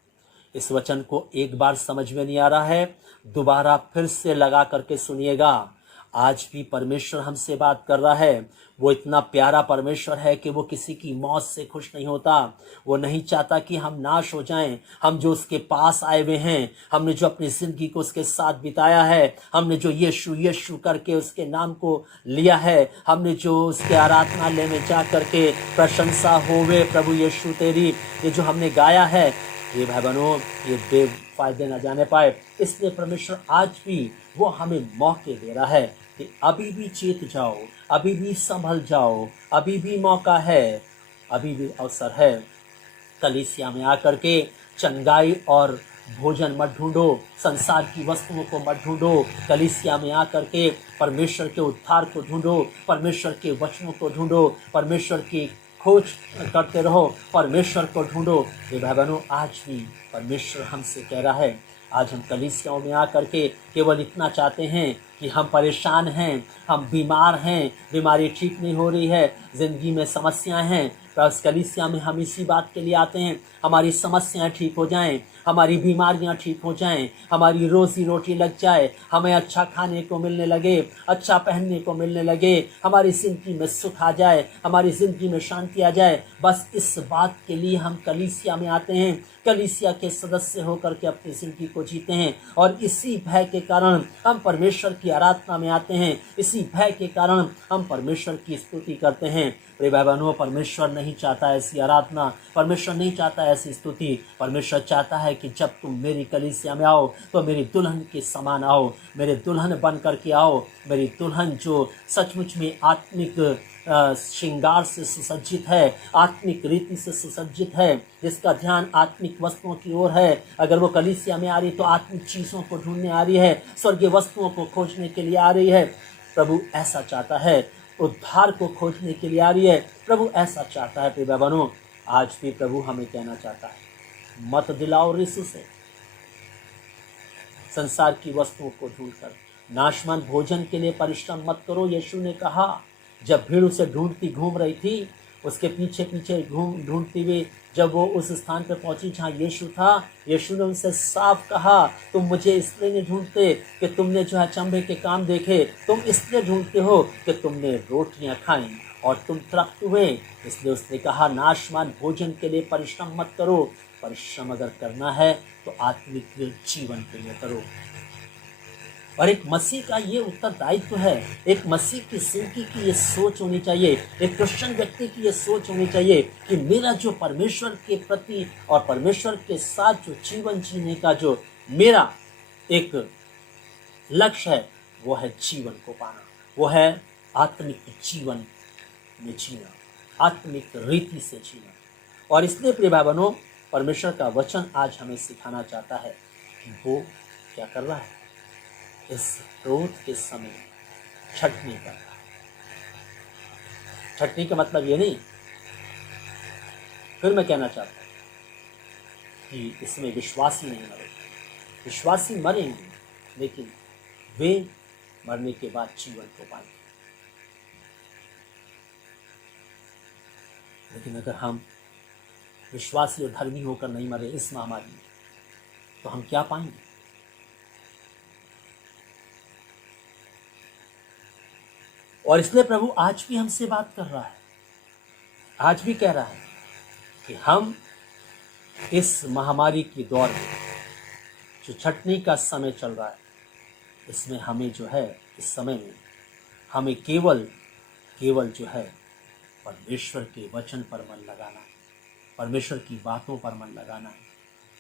इस वचन को एक बार समझ में नहीं आ रहा है, दोबारा फिर से लगा करके सुनिएगा। आज भी परमेश्वर हमसे बात कर रहा है। वो इतना प्यारा परमेश्वर है कि वो किसी की मौत से खुश नहीं होता। वो नहीं चाहता कि हम नाश हो जाएं। हम जो उसके पास आए हुए हैं, हमने जो अपनी जिंदगी को उसके साथ बिताया है, हमने जो यीशु यीशु करके उसके नाम को लिया है, हमने जो उसके आराधनालय में जा करके प्रशंसा होवे प्रभु यीशु तेरी, ये जो हमने गाया है, ये भाई बहनों ये बेफायदे न जाने पाए। इसलिए परमेश्वर आज भी वो हमें मौके दे रहा है कि अभी भी चेत जाओ, अभी भी संभल जाओ, अभी भी मौका है, अभी भी अवसर है। कलीसिया में आकर के चंगाई और भोजन मत ढूंढो, संसार की वस्तुओं को मत ढूंढो। कलीसिया में आकर के परमेश्वर के उद्धार को ढूंढो, परमेश्वर के वचनों को ढूंढो, परमेश्वर की खोज करते रहो, परमेश्वर को ढूंढो। ये भाई बहनों आज भी परमेश्वर हमसे कह रहा है। आज हम कलीसियाओं में आकर के केवल इतना चाहते हैं कि हम परेशान हैं, हम बीमार हैं, बीमारी ठीक नहीं हो रही है, जिंदगी में समस्याएं हैं। बस कलीसिया में हम इसी बात के लिए आते हैं, हमारी समस्याएं ठीक हो जाएं, हमारी बीमारियां ठीक हो जाएं, हमारी रोजी रोटी लग जाए, हमें अच्छा खाने को मिलने लगे, अच्छा पहनने को मिलने लगे, हमारी जिंदगी में सुख आ जाए, हमारी जिंदगी में शांति आ जाए। बस इस बात के लिए हम कलीसिया में आते हैं, कलीसिया के सदस्य होकर के अपनी जिंदगी को जीते हैं। और इसी भय के कारण हम परमेश्वर की आराधना में आते हैं, इसी भय के कारण हम परमेश्वर की स्तुति करते हैं। प्रिय भाई बहनों, परमेश्वर नहीं चाहता ऐसी आराधना, परमेश्वर नहीं चाहता ऐसी स्तुति। परमेश्वर चाहता है कि जब तुम मेरी कलीसिया में आओ तो मेरी दुल्हन के समान आओ, मेरे दुल्हन बन करके आओ, मेरी दुल्हन जो सचमुच में आत्मिक श्रृंगार से सुसज्जित है, आत्मिक रीति से सुसज्जित है, जिसका ध्यान आत्मिक वस्तुओं की ओर है। अगर वो कलीसिया में आ रही तो आत्मिक चीज़ों को ढूंढने आ रही है, स्वर्गीय वस्तुओं को खोजने के लिए आ रही है। प्रभु ऐसा चाहता है, उद्धार को खोजने के लिए आ रही है। प्रभु ऐसा चाहता है। प्रिय बहनों, आज भी प्रभु हमें कहना चाहता है, मत दिलाओ रिस से, संसार की वस्तुओं को ढूंढकर नाशवान भोजन के लिए परिश्रम मत करो। यीशु ने कहा, जब भीड़ उसे ढूंढती घूम रही थी, उसके पीछे पीछे ढूंढती हुई जब वो उस स्थान पर पहुंची जहाँ यीशु था, यीशु ने उनसे साफ कहा, तुम मुझे इसलिए नहीं ढूंढते कि तुमने जो है चंबे के काम देखे, तुम इसलिए ढूंढते हो कि तुमने रोटियां खाई और तुम तृप्त हुए। इसलिए उसने कहा, नाशवान भोजन के लिए परिश्रम मत करो, परिश्रम अगर करना है तो आत्मिक जीवन के लिए करो। और एक मसीह का ये उत्तरदायित्व है, एक मसीह की जिंदगी की ये सोच होनी चाहिए, एक क्रिश्चियन व्यक्ति की ये सोच होनी चाहिए कि मेरा जो परमेश्वर के प्रति और परमेश्वर के साथ जो जीवन जीने का जो मेरा एक लक्ष्य है, वो है जीवन को पाना, वो है आत्मिक जीवन में जीना, आत्मिक रीति से जीना। और इसलिए प्रिय भाई बहनों, परमेश्वर का वचन आज हमें सिखाना चाहता है कि वो क्या कर रहा है, इस क्रोध के समय छटनी कर रहा है। छटनी का मतलब ये नहीं, फिर मैं कहना चाहता हूं कि इसमें विश्वासी नहीं मरेंगे, विश्वासी मरेंगे लेकिन वे मरने के बाद जीवन को पाएंगे। लेकिन अगर हम विश्वासी और धर्मी होकर नहीं मरे इस महामारी में, तो हम क्या पाएंगे? और इसलिए प्रभु आज भी हमसे बात कर रहा है, आज भी कह रहा है कि हम इस महामारी की दौर में, जो छटनी का समय चल रहा है, इसमें हमें जो है, इस समय में हमें केवल जो है परमेश्वर के वचन पर मन लगाना है, परमेश्वर की बातों पर मन लगाना है,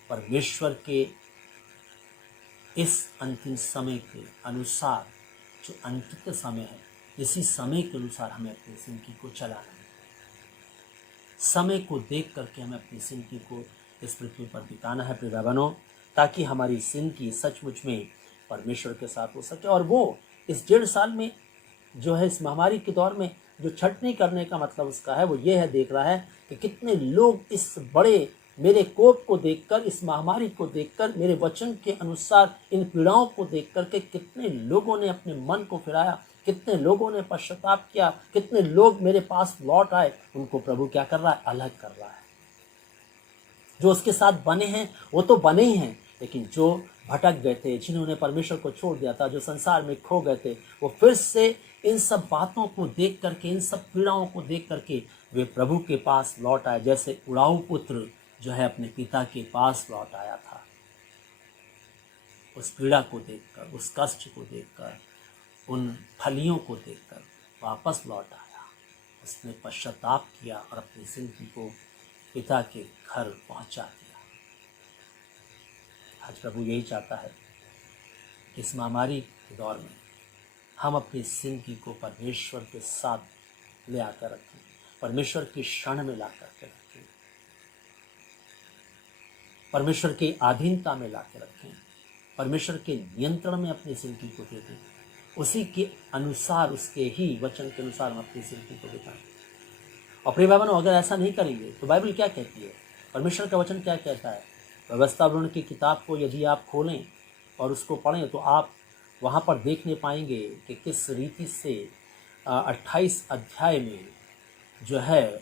परमेश्वर के इस अंतिम समय के अनुसार, जो अंतिम समय है, इसी समय के अनुसार हमें अपनी जिंदगी को चलाना है। समय को देख करके हमें अपनी जिंदगी को इस पृथ्वी पर बिताना है प्रिय बहनों, ताकि हमारी जिंदगी सचमुच में परमेश्वर के साथ हो सके। और वो इस 1.5 साल में जो है, इस महामारी के दौर में जो छटनी करने का मतलब उसका है, वो ये है, देख रहा है कि कितने लोग इस बड़े मेरे कोप को देखकर, इस महामारी को देखकर, मेरे वचन के अनुसार इन पीड़ाओं को देख करके कितने लोगों ने अपने मन को फिराया, कितने लोगों ने पश्चाताप किया, कितने लोग मेरे पास लौट आए। उनको प्रभु क्या कर रहा है? अलग कर रहा है। जो उसके साथ बने हैं वो तो बने ही हैं, लेकिन जो भटक गए थे, जिन्होंने परमेश्वर को छोड़ दिया था, जो संसार में खो गए थे, वो फिर से इन सब बातों को देख करके, इन सब पीड़ाओं को देख करके वे प्रभु के पास लौट आए, जैसे उड़ाऊ पुत्र जो है अपने पिता के पास लौट आया था। उस पीड़ा को देखकर, उस कष्ट को देखकर, उन फलियों को देखकर वापस लौट आया। उसने पश्चाताप किया और अपनी जिंदगी को पिता के घर पहुंचा दिया। आज प्रभु यही चाहता है कि इस महामारी के दौर में हम अपनी जिंदगी को परमेश्वर के साथ ले आकर रखें, परमेश्वर की शरण में ला करके रखें, परमेश्वर की अधीनता में ला के रखें, परमेश्वर के नियंत्रण में अपनी जिंदगी को दे दें, उसी के अनुसार, उसके ही वचन के अनुसार हम अपनी जिंदगी को बिताएं। और प्रिय भाई बहनों, अगर ऐसा नहीं करेंगे तो बाइबल क्या कहती है, परमेश्वर का वचन क्या कहता है? व्यवस्था वर्ण की किताब को यदि आप खोलें और उसको पढ़ें तो आप वहाँ पर देखने पाएंगे कि किस रीति से 28 अध्याय में जो है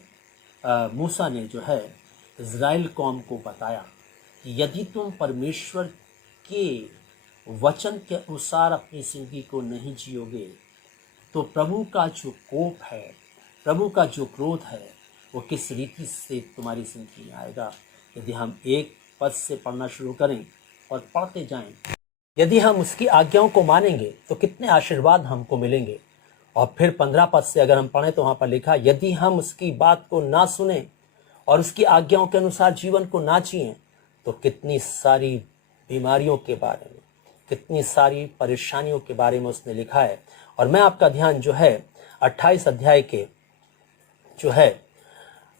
मूसा ने जो है इज़राइल कौम को बताया कि यदि तुम परमेश्वर के वचन के अनुसार अपनी जिंदगी को नहीं जियोगे तो प्रभु का जो कोप है, प्रभु का जो क्रोध है, वो किस रीति से तुम्हारी जिंदगी में आएगा। यदि हम एक पद से पढ़ना शुरू करें और पढ़ते जाएं, यदि हम उसकी आज्ञाओं को मानेंगे तो कितने आशीर्वाद हमको मिलेंगे। और फिर 15 पद से अगर हम पढ़ें तो वहाँ पर लिखा, यदि हम उसकी बात को ना सुने और उसकी आज्ञाओं के अनुसार जीवन को ना जिएं तो कितनी सारी बीमारियों के बारे में, कितनी सारी परेशानियों के बारे में उसने लिखा है। और मैं आपका ध्यान जो है 28 अध्याय के जो है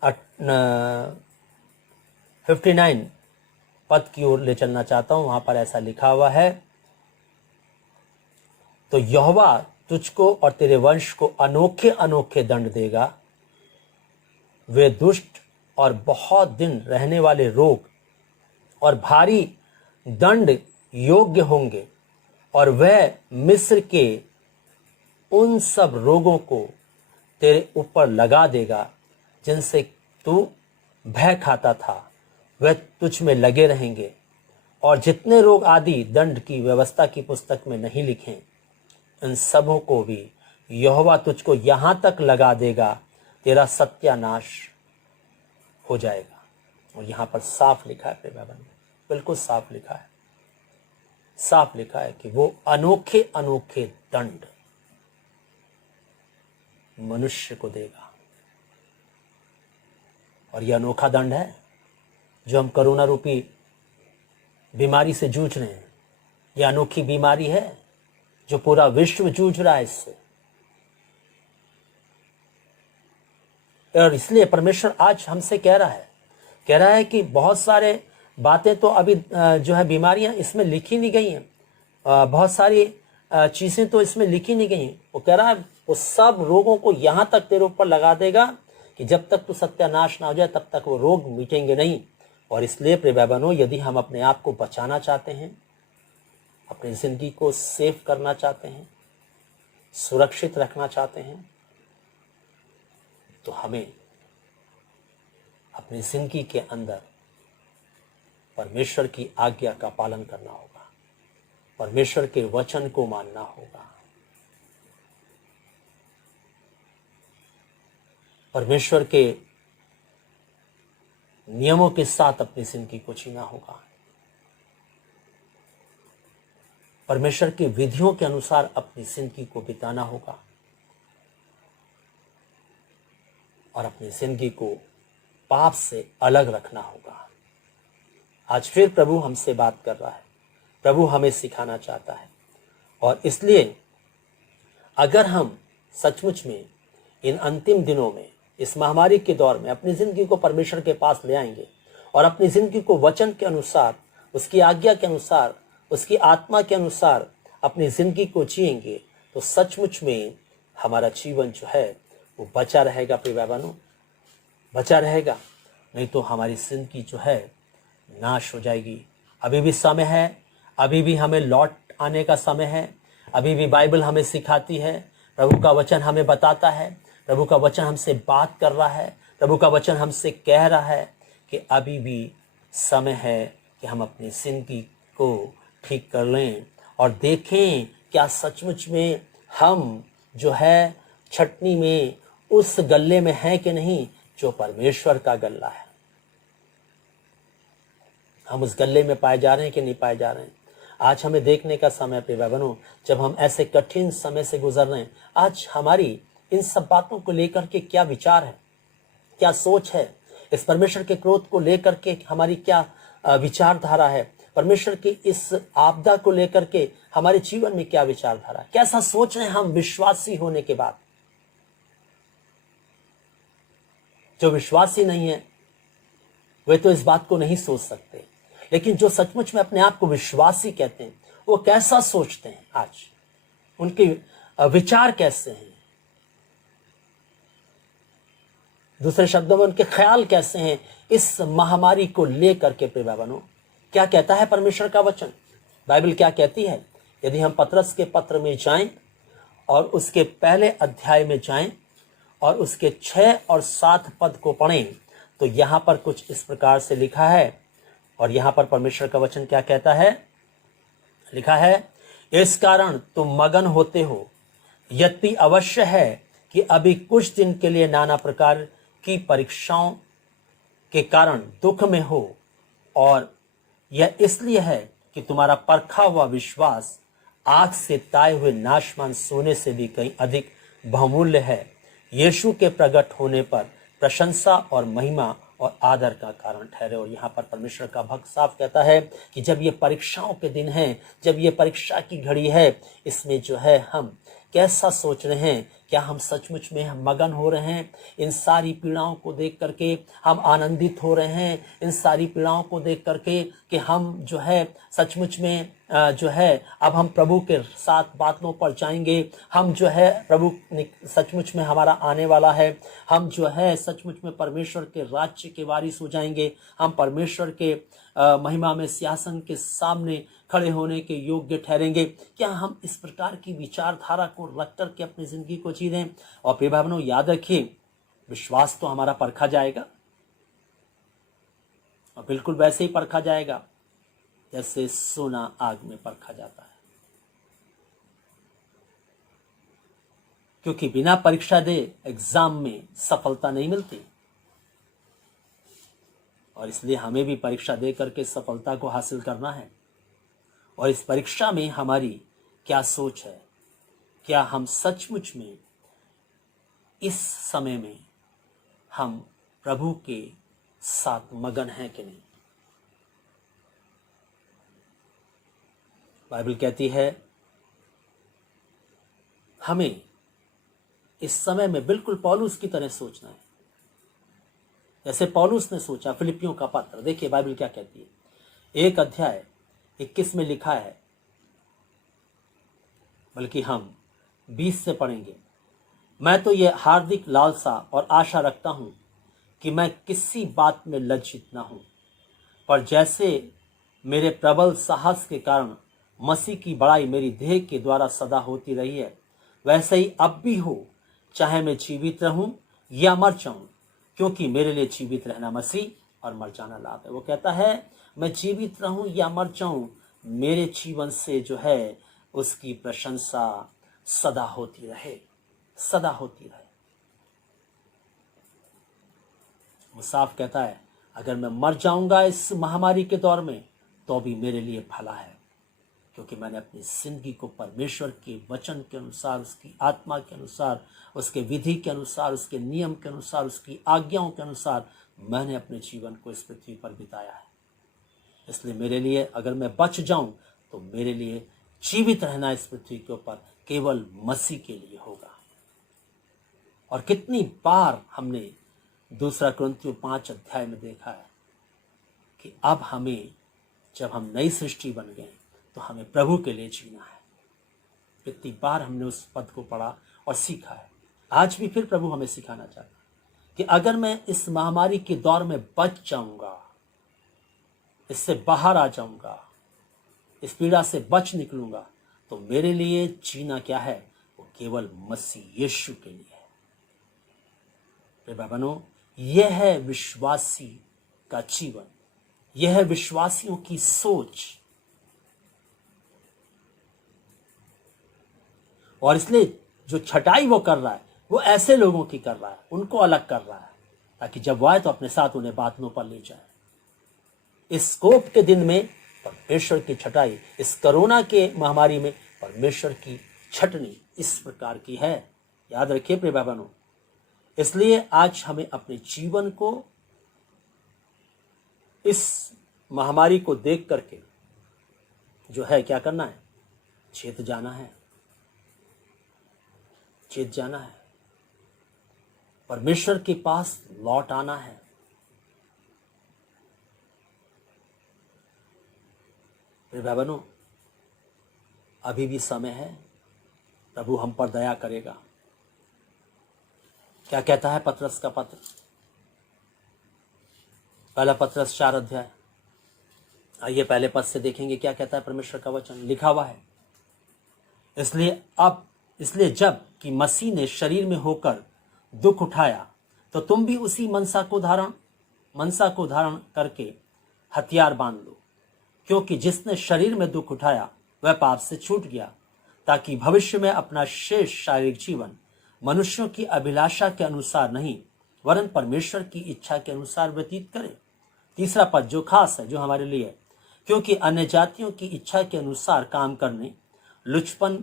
59 पद की ओर ले चलना चाहता हूं। वहां पर ऐसा लिखा हुआ है, तो यहोवा तुझको और तेरे वंश को अनोखे अनोखे दंड देगा, वे दुष्ट और बहुत दिन रहने वाले रोग और भारी दंड योग्य होंगे, और वह मिस्र के उन सब रोगों को तेरे ऊपर लगा देगा जिनसे तू भय खाता था, वह तुझ में लगे रहेंगे। और जितने रोग आदि दंड की व्यवस्था की पुस्तक में नहीं लिखे, इन सबों को भी यहोवा तुझको यहां तक लगा देगा, तेरा सत्यानाश हो जाएगा। और यहां पर साफ लिखा है, बिल्कुल साफ लिखा है, साफ लिखा है कि वो अनोखे अनोखे दंड मनुष्य को देगा। और यह अनोखा दंड है जो हम कोरोना रूपी बीमारी से जूझ रहे हैं। यह अनोखी बीमारी है जो पूरा विश्व जूझ रहा है इससे। और इसलिए परमेश्वर आज हमसे कह रहा है कि बहुत सारे बातें तो अभी जो है बीमारियां इसमें लिखी नहीं गई हैं, बहुत सारी चीजें तो इसमें लिखी नहीं गई हैं। वो कह रहा है वो सब रोगों को यहां तक तेरे ऊपर लगा देगा कि जब तक तू सत्यानाश ना हो जाए तब तक वो रोग मिटेंगे नहीं। और इसलिए प्रिय भाई बहनों, यदि हम अपने आप को बचाना चाहते हैं, अपनी जिंदगी को सेफ करना चाहते हैं, सुरक्षित रखना चाहते हैं, तो हमें अपनी जिंदगी के अंदर परमेश्वर की आज्ञा का पालन करना होगा, परमेश्वर के वचन को मानना होगा, परमेश्वर के नियमों के साथ अपनी जिंदगी को जीना होगा, परमेश्वर की विधियों के अनुसार अपनी जिंदगी को बिताना होगा और अपनी जिंदगी को पाप से अलग रखना होगा। आज फिर प्रभु हमसे बात कर रहा है, प्रभु हमें सिखाना चाहता है। और इसलिए अगर हम सचमुच में इन अंतिम दिनों में, इस महामारी के दौर में अपनी जिंदगी को परमेश्वर के पास ले आएंगे और अपनी जिंदगी को वचन के अनुसार, उसकी आज्ञा के अनुसार, उसकी आत्मा के अनुसार अपनी जिंदगी को जिएंगे, तो सचमुच में हमारा जीवन जो है वो बचा रहेगा। प्रिय भाई बहनों, बचा रहेगा, नहीं तो हमारी जिंदगी जो है नाश हो जाएगी। अभी भी समय है, अभी भी हमें लौट आने का समय है, अभी भी बाइबल हमें सिखाती है, प्रभु का वचन हमें बताता है, प्रभु का वचन हमसे बात कर रहा है, प्रभु का वचन हमसे कह रहा है कि अभी भी समय है कि हम अपनी जिंदगी को ठीक कर लें और देखें क्या सचमुच में हम जो है छटनी में उस गल्ले में हैं कि नहीं जो परमेश्वर का गल्ला है। हम उस गल्ले में पाए जा रहे हैं कि नहीं पाए जा रहे हैं। आज हमें देखने का समय प्रिय भाई बहनों, जब हम ऐसे कठिन समय से गुजर रहे हैं, आज हमारी इन सब बातों को लेकर के क्या विचार है, क्या सोच है, इस परमेश्वर के क्रोध को लेकर के हमारी क्या विचारधारा है, परमेश्वर की इस आपदा को लेकर के हमारे जीवन में क्या विचारधारा है, कैसा सोच रहे हैं हम विश्वासी होने के बाद। जो विश्वासी नहीं है वे तो इस बात को नहीं सोच सकते, लेकिन जो सचमुच में अपने आप को विश्वासी कहते हैं वो कैसा सोचते हैं, आज उनके विचार कैसे हैं, दूसरे शब्दों में उनके ख्याल कैसे हैं इस महामारी को लेकर के। प्रिय भाई बहनों, क्या कहता है परमेश्वर का वचन, बाइबल क्या कहती है? यदि हम पतरस के पत्र में जाएं और उसके पहले अध्याय में जाएं और उसके 6 और 7 पद को पढ़ें तो यहां पर कुछ इस प्रकार से लिखा है। और यहां पर परमेश्वर का वचन क्या कहता है? लिखा है, इस कारण तुम मगन होते हो, यद्यपि अवश्य है कि अभी कुछ दिन के लिए नाना प्रकार की परीक्षाओं के कारण दुख में हो, और यह इसलिए है कि तुम्हारा परखा हुआ विश्वास आग से ताए हुए नाशवान सोने से भी कहीं अधिक बहुमूल्य है। यीशु के प्रकट होने पर प्रशंसा और महिमा और आदर का कारण ठहरे। और यहाँ पर परमेश्वर का भक्त साफ कहता है कि जब ये परीक्षाओं के दिन हैं, जब ये परीक्षा की घड़ी है, इसमें जो है हम कैसा सोच रहे हैं, क्या हम सचमुच में हम मगन हो रहे हैं? इन सारी पीड़ाओं को देख करके हम आनंदित हो रहे हैं, इन सारी पीड़ाओं को देख करके कि हम जो है सचमुच में जो है अब हम प्रभु के साथ बातों पर जाएंगे, हम जो है प्रभु सचमुच में हमारा आने वाला है, हम जो है सचमुच में परमेश्वर के राज्य के वारिस हो जाएंगे, हम परमेश्वर के महिमा में सिंहासन के सामने खड़े होने के योग्य ठहरेंगे। क्या हम इस प्रकार की विचारधारा को रख करके अपनी जिंदगी को जी रहे हैं? और प्रिय भाई बहनों, याद रखिए, विश्वास तो हमारा परखा जाएगा और बिल्कुल वैसे ही परखा जाएगा जैसे सोना आग में परखा जाता है, क्योंकि बिना परीक्षा दे एग्जाम में सफलता नहीं मिलती। और इसलिए हमें भी परीक्षा दे करके सफलता को हासिल करना है। और इस परीक्षा में हमारी क्या सोच है, क्या हम सचमुच में इस समय में हम प्रभु के साथ मगन हैं कि नहीं? बाइबल कहती है हमें इस समय में बिल्कुल पौलुस की तरह सोचना है, जैसे पौलुस ने सोचा। फिलिपियों का पत्र देखिए बाइबल क्या कहती है, 1 अध्याय 21 में लिखा है, बल्कि हम 20 से पढ़ेंगे। मैं तो यह हार्दिक लालसा और आशा रखता हूं कि मैं किसी बात में लज्जित ना हूं, पर जैसे मेरे प्रबल साहस के कारण मसीह की बड़ाई मेरी देह के द्वारा सदा होती रही है, वैसे ही अब भी हो, चाहे मैं जीवित रहूं या मर जाऊं, क्योंकि मेरे लिए जीवित रहना मसीह और मर जाना लाभ है। वो कहता है मैं जीवित रहूं या मर जाऊं, मेरे जीवन से जो है उसकी प्रशंसा सदा होती रहे, सदा होती रहे। वो साफ कहता है अगर मैं मर जाऊंगा इस महामारी के दौर में तो भी मेरे लिए भला है, क्योंकि मैंने अपनी जिंदगी को परमेश्वर के वचन के अनुसार, उसकी आत्मा के अनुसार, उसके विधि के अनुसार, उसके नियम के अनुसार, उसकी आज्ञाओं के अनुसार मैंने अपने जीवन को इस पृथ्वी पर बिताया है। इसलिए मेरे लिए अगर मैं बच जाऊं तो मेरे लिए जीवित रहना इस पृथ्वी के ऊपर केवल मसीह के लिए होगा। और कितनी बार हमने 2 कुरिन्थियों 5 अध्याय में देखा है कि अब हमें, जब हम नई सृष्टि बन गए तो हमें प्रभु के लिए जीना है। कितनी बार हमने उस पद को पढ़ा और सीखा है। आज भी फिर प्रभु हमें सिखाना चाहता है कि अगर मैं इस महामारी के दौर में बच जाऊंगा, इससे बाहर आ जाऊंगा, इस पीड़ा से बच निकलूंगा, तो मेरे लिए जीना क्या है? वो केवल मसीह यीशु के लिए है। प्रिय बहनों, यह है विश्वासी का जीवन, यह है विश्वासियों की सोच। और इसलिए जो छटाई वो कर रहा है वो ऐसे लोगों की कर रहा है, उनको अलग कर रहा है, ताकि जब वो आए तो अपने साथ उन्हें बादलों पर ले जाए। इस कोप के दिन में परमेश्वर की छटाई, इस कोरोना के महामारी में परमेश्वर की छटनी इस प्रकार की है। याद रखिए प्रिय बहनों, इसलिए आज हमें अपने जीवन को इस महामारी को देख करके जो है क्या करना है? चेत जाना है, चेत जाना है, परमेश्वर के पास लौट आना है। प्रिय बहनों, अभी भी समय है, प्रभु हम पर दया करेगा। क्या कहता है पतरस का पत्र? पहला पतरस 4 अध्याय, आइए पहले पद से देखेंगे क्या कहता है परमेश्वर का वचन। लिखा हुआ है, इसलिए जब कि मसीह ने शरीर में होकर दुख उठाया तो तुम भी उसी मनसा को धारण करके हथियार बांध लो, क्योंकि जिसने शरीर में दुख उठाया वह पाप से छूट गया, ताकि भविष्य में अपना शेष शारीरिक जीवन मनुष्यों की अभिलाषा के अनुसार नहीं वरन परमेश्वर की इच्छा के अनुसार व्यतीत करे। तीसरा पद जो खास है, जो हमारे लिए है, क्योंकि अन्य जातियों की इच्छा के अनुसार काम करने, लुचपन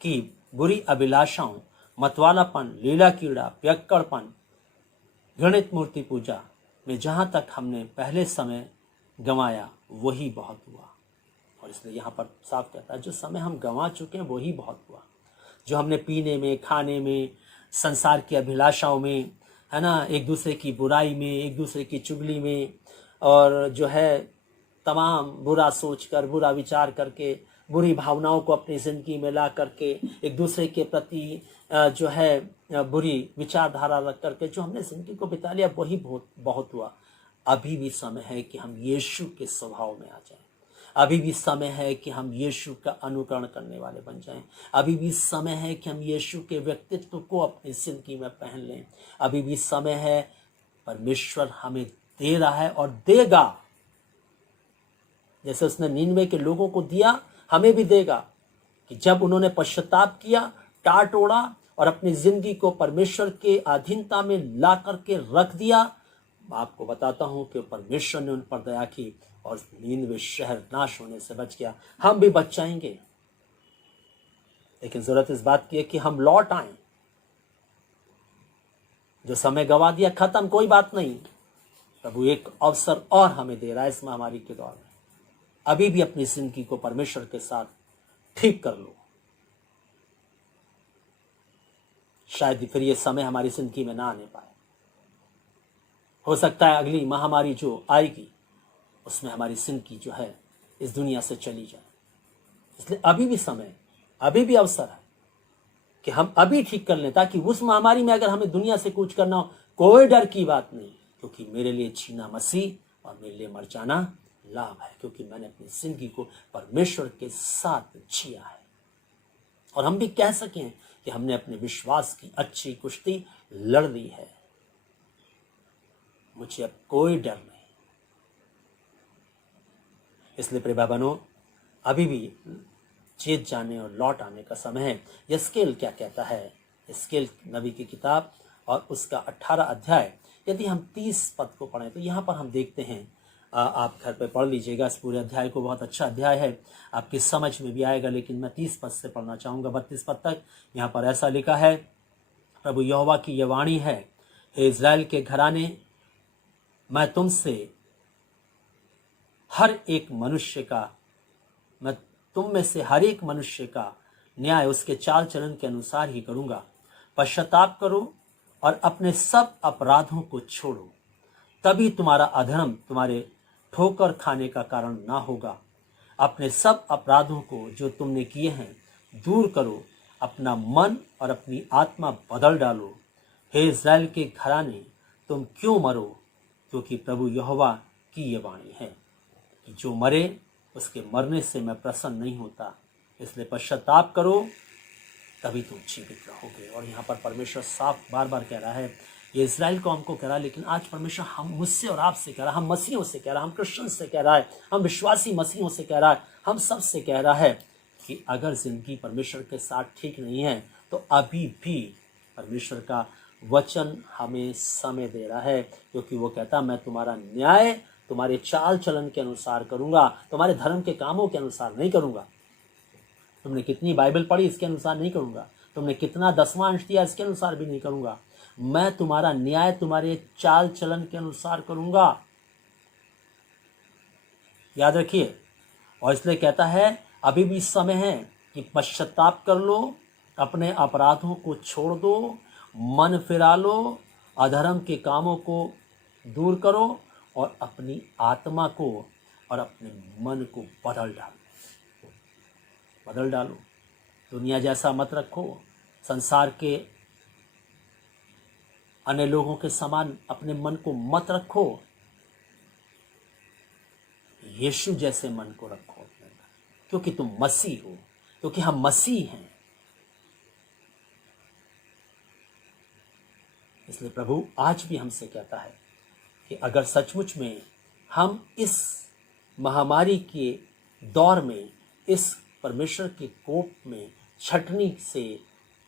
की बुरी अभिलाषाओं, मतवालापन, लीला कीड़ा, पियक्कड़पन, घृणित मूर्ति पूजा में जहां तक हमने पहले समय गंवाया वही बहुत हुआ। और इसलिए यहाँ पर साफ कहता है जो समय हम गंवा चुके हैं वही बहुत हुआ। जो हमने पीने में, खाने में, संसार की अभिलाषाओं में, है ना, एक दूसरे की बुराई में, एक दूसरे की चुगली में, और जो है तमाम बुरा सोचकर, बुरा विचार करके, बुरी भावनाओं को अपनी जिंदगी में ला करके, एक दूसरे के प्रति जो है बुरी विचारधारा रख करके जो हमने जिंदगी को बिता लिया वही बहुत हुआ। अभी भी समय है कि हम यीशु के स्वभाव में आ जाएं। अभी भी समय है कि हम यीशु का अनुकरण करने वाले बन जाएं। अभी भी समय है कि हम यीशु के व्यक्तित्व को अपनी जिंदगी में पहन लें। अभी भी समय है, परमेश्वर हमें दे रहा है और देगा। जैसे उसने नीनवे के लोगों को दिया, हमें भी देगा, कि जब उन्होंने पश्चाताप किया, टाट ओढ़ा और अपनी जिंदगी को परमेश्वर के अधीनता में ला करके रख दिया, आपको बताता हूं कि परमेश्वर ने उन पर दया की और नीनवे शहर नाश होने से बच गया। हम भी बच जाएंगे, लेकिन जरूरत इस बात की है कि हम लौट आए। जो समय गवा दिया खत्म, कोई बात नहीं। प्रभु एक अवसर और हमें दे रहा है इस महामारी के दौर में। अभी भी अपनी जिंदगी को परमेश्वर के साथ ठीक कर लो। शायद फिर ये समय हमारी जिंदगी में ना आने पाए। हो सकता है अगली महामारी जो आएगी उसमें हमारी जिंदगी जो है इस दुनिया से चली जाए। इसलिए अभी भी समय, अभी भी अवसर है कि हम अभी ठीक कर लें, ताकि उस महामारी में अगर हमें दुनिया से कूच करना हो, कोई डर की बात नहीं, क्योंकि मेरे लिए जीना मसीह और मेरे लिए मर जाना लाभ है, क्योंकि मैंने अपनी जिंदगी को परमेश्वर के साथ जिया है। और हम भी कह सकें कि हमने अपने विश्वास की अच्छी कुश्ती लड़ ली है। मुझे अब कोई डर नहीं। इसलिए प्रिय भाई बहनों, अभी भी चेत जाने और लौट आने का समय है। यस्केल क्या कहता है? यस्केल नबी की किताब और उसका 18 अध्याय, यदि हम 30 पद को पढ़ें तो यहाँ पर हम देखते हैं, आप घर पे पढ़ लीजिएगा इस पूरे अध्याय को, बहुत अच्छा अध्याय है, आपकी समझ में भी आएगा। लेकिन मैं 30 पद से पढ़ना चाहूँगा 32 पद तक। यहाँ पर ऐसा लिखा है, प्रभु यहोवा की यह वाणी है, हे इज़राइल के घराने, मैं तुम में से हर एक मनुष्य का न्याय उसके चाल चलन के अनुसार ही करूँगा। पश्चाताप करो और अपने सब अपराधों को छोड़ो, तभी तुम्हारा अधर्म तुम्हारे ठोकर खाने का कारण ना होगा। अपने सब अपराधों को जो तुमने किए हैं दूर करो, अपना मन और अपनी आत्मा बदल डालो। हे इज़राइल के घराने, तुम क्यों मरो? क्योंकि प्रभु यहोवा की ये वाणी है कि जो मरे उसके मरने से मैं प्रसन्न नहीं होता। इसलिए पश्चाताप करो, तभी तुम जीवित रहोगे। और यहाँ पर परमेश्वर साफ बार बार कह रहा है, ये इज़राइल को हमको कह रहा है, लेकिन आज परमेश्वर हम मुझसे और आपसे कह रहा है, हम मसीहों से कह रहा है, हम क्रिश्चियन से कह रहा है, हम विश्वासी मसीहों से कह रहा है, हम सब से कह रहा है कि अगर जिंदगी परमेश्वर के साथ ठीक नहीं है तो अभी भी परमेश्वर का वचन हमें समय दे रहा है, क्योंकि वो कहता, मैं तुम्हारा न्याय तुम्हारे चाल चलन के अनुसार करूंगा, तुम्हारे धर्म के कामों के अनुसार नहीं करूंगा। तुमने कितनी बाइबल पढ़ी इसके अनुसार नहीं करूंगा, तुमने कितना 10वां अंश दिया इसके अनुसार भी नहीं करूंगा। मैं तुम्हारा न्याय तुम्हारे चाल चलन के अनुसार करूंगा, याद रखिए। और इसलिए कहता है, अभी भी समय है कि पश्चाताप कर लो, अपने अपराधों को छोड़ दो, मन फिरा लो, अधर्म के कामों को दूर करो और अपनी आत्मा को और अपने मन को बदल डालो। दुनिया जैसा मत रखो, संसार के अन्य लोगों के समान अपने मन को मत रखो, यीशु जैसे मन को रखो अपने अंदर, क्योंकि तुम मसीह हो, क्योंकि हम मसीह हैं। इसलिए प्रभु आज भी हमसे कहता है कि अगर सचमुच में हम इस महामारी के दौर में, इस परमेश्वर के कोप में, छटनी से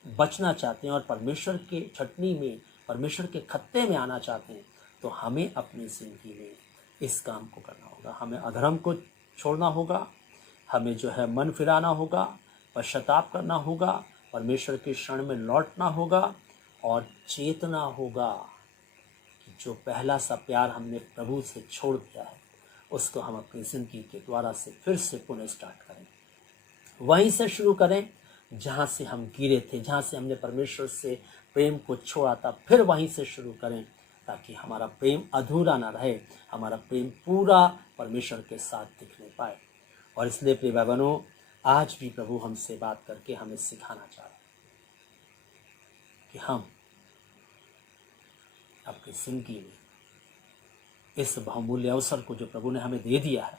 बचना चाहते हैं और परमेश्वर के छटनी में, परमेश्वर के खत्ते में आना चाहते हैं, तो हमें अपनी जिंदगी में इस काम को करना होगा। हमें अधर्म को छोड़ना होगा, हमें जो है मन फिराना होगा, पश्चाताप करना होगा, परमेश्वर के शरण में लौटना होगा और चेतना होगा कि जो पहला सा प्यार हमने प्रभु से छोड़ दिया है उसको हम अपनी ज़िंदगी के द्वारा से फिर से पुनः स्टार्ट करें। वहीं से शुरू करें जहाँ से हम गिरे थे, जहाँ से हमने परमेश्वर से प्रेम को छोड़ा था, फिर वहीं से शुरू करें, ताकि हमारा प्रेम अधूरा ना रहे, हमारा प्रेम पूरा परमेश्वर के साथ दिखने पाए। और इसलिए प्रिय भाई बहनों, आज भी प्रभु हमसे बात करके हमें सिखाना चाह रहे हैं कि हम अपनी जिंदगी में इस बहुमूल्य अवसर को जो प्रभु ने हमें दे दिया है,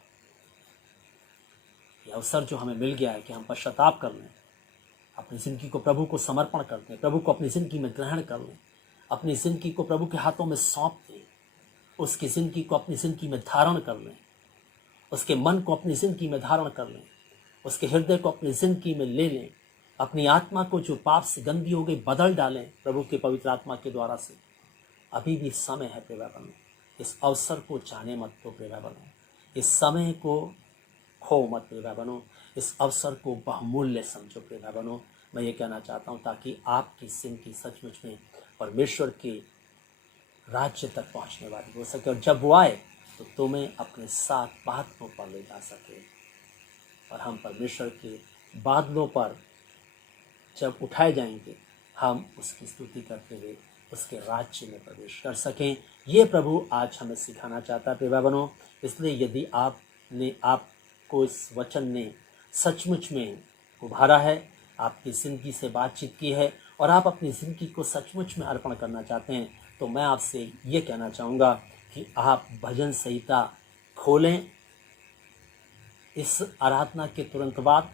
ये अवसर जो हमें मिल गया है कि हम पश्चाताप कर लें, अपनी ज़िंदगी को प्रभु को समर्पण कर दें, प्रभु को अपनी ज़िंदगी में ग्रहण कर लें, अपनी ज़िंदगी को प्रभु के हाथों में सौंप दें, उसकी ज़िंदगी को अपनी ज़िंदगी में धारण कर लें, उसके मन को अपनी ज़िंदगी में धारण कर लें, उसके हृदय को अपनी ज़िंदगी में ले लें, अपनी आत्मा को जो पाप से गंदी हो गई बदल डालें प्रभु के पवित्र आत्मा के द्वारा से। अभी भी समय है प्रिय भाई बहनों, इस अवसर को जाने मत दो प्रिय भाई बहनों, इस समय को खो मत प्रिय भाई बहनों, इस अवसर को बहुमूल्य समझो प्रिय भाई बहनों। मैं ये कहना चाहता हूँ ताकि आपकी जिंदगी सचमुच में परमेश्वर के राज्य तक पहुँचने वाली हो सके, और जब वो आए तो तुम्हें अपने साथ बादलों पर ले जा सके, और हम परमेश्वर के बादलों पर जब उठाए जाएंगे हम उसकी स्तुति करते हुए उसके राज्य में प्रवेश कर सकें। ये प्रभु आज हमें सिखाना चाहता है प्रिय भाई बहनों। इसलिए यदि आपको इस वचन ने सचमुच में उभारा है, आपकी ज़िंदगी से बातचीत की है और आप अपनी ज़िंदगी को सचमुच में अर्पण करना चाहते हैं, तो मैं आपसे ये कहना चाहूँगा कि आप भजन संहिता खोलें इस आराधना के तुरंत बाद,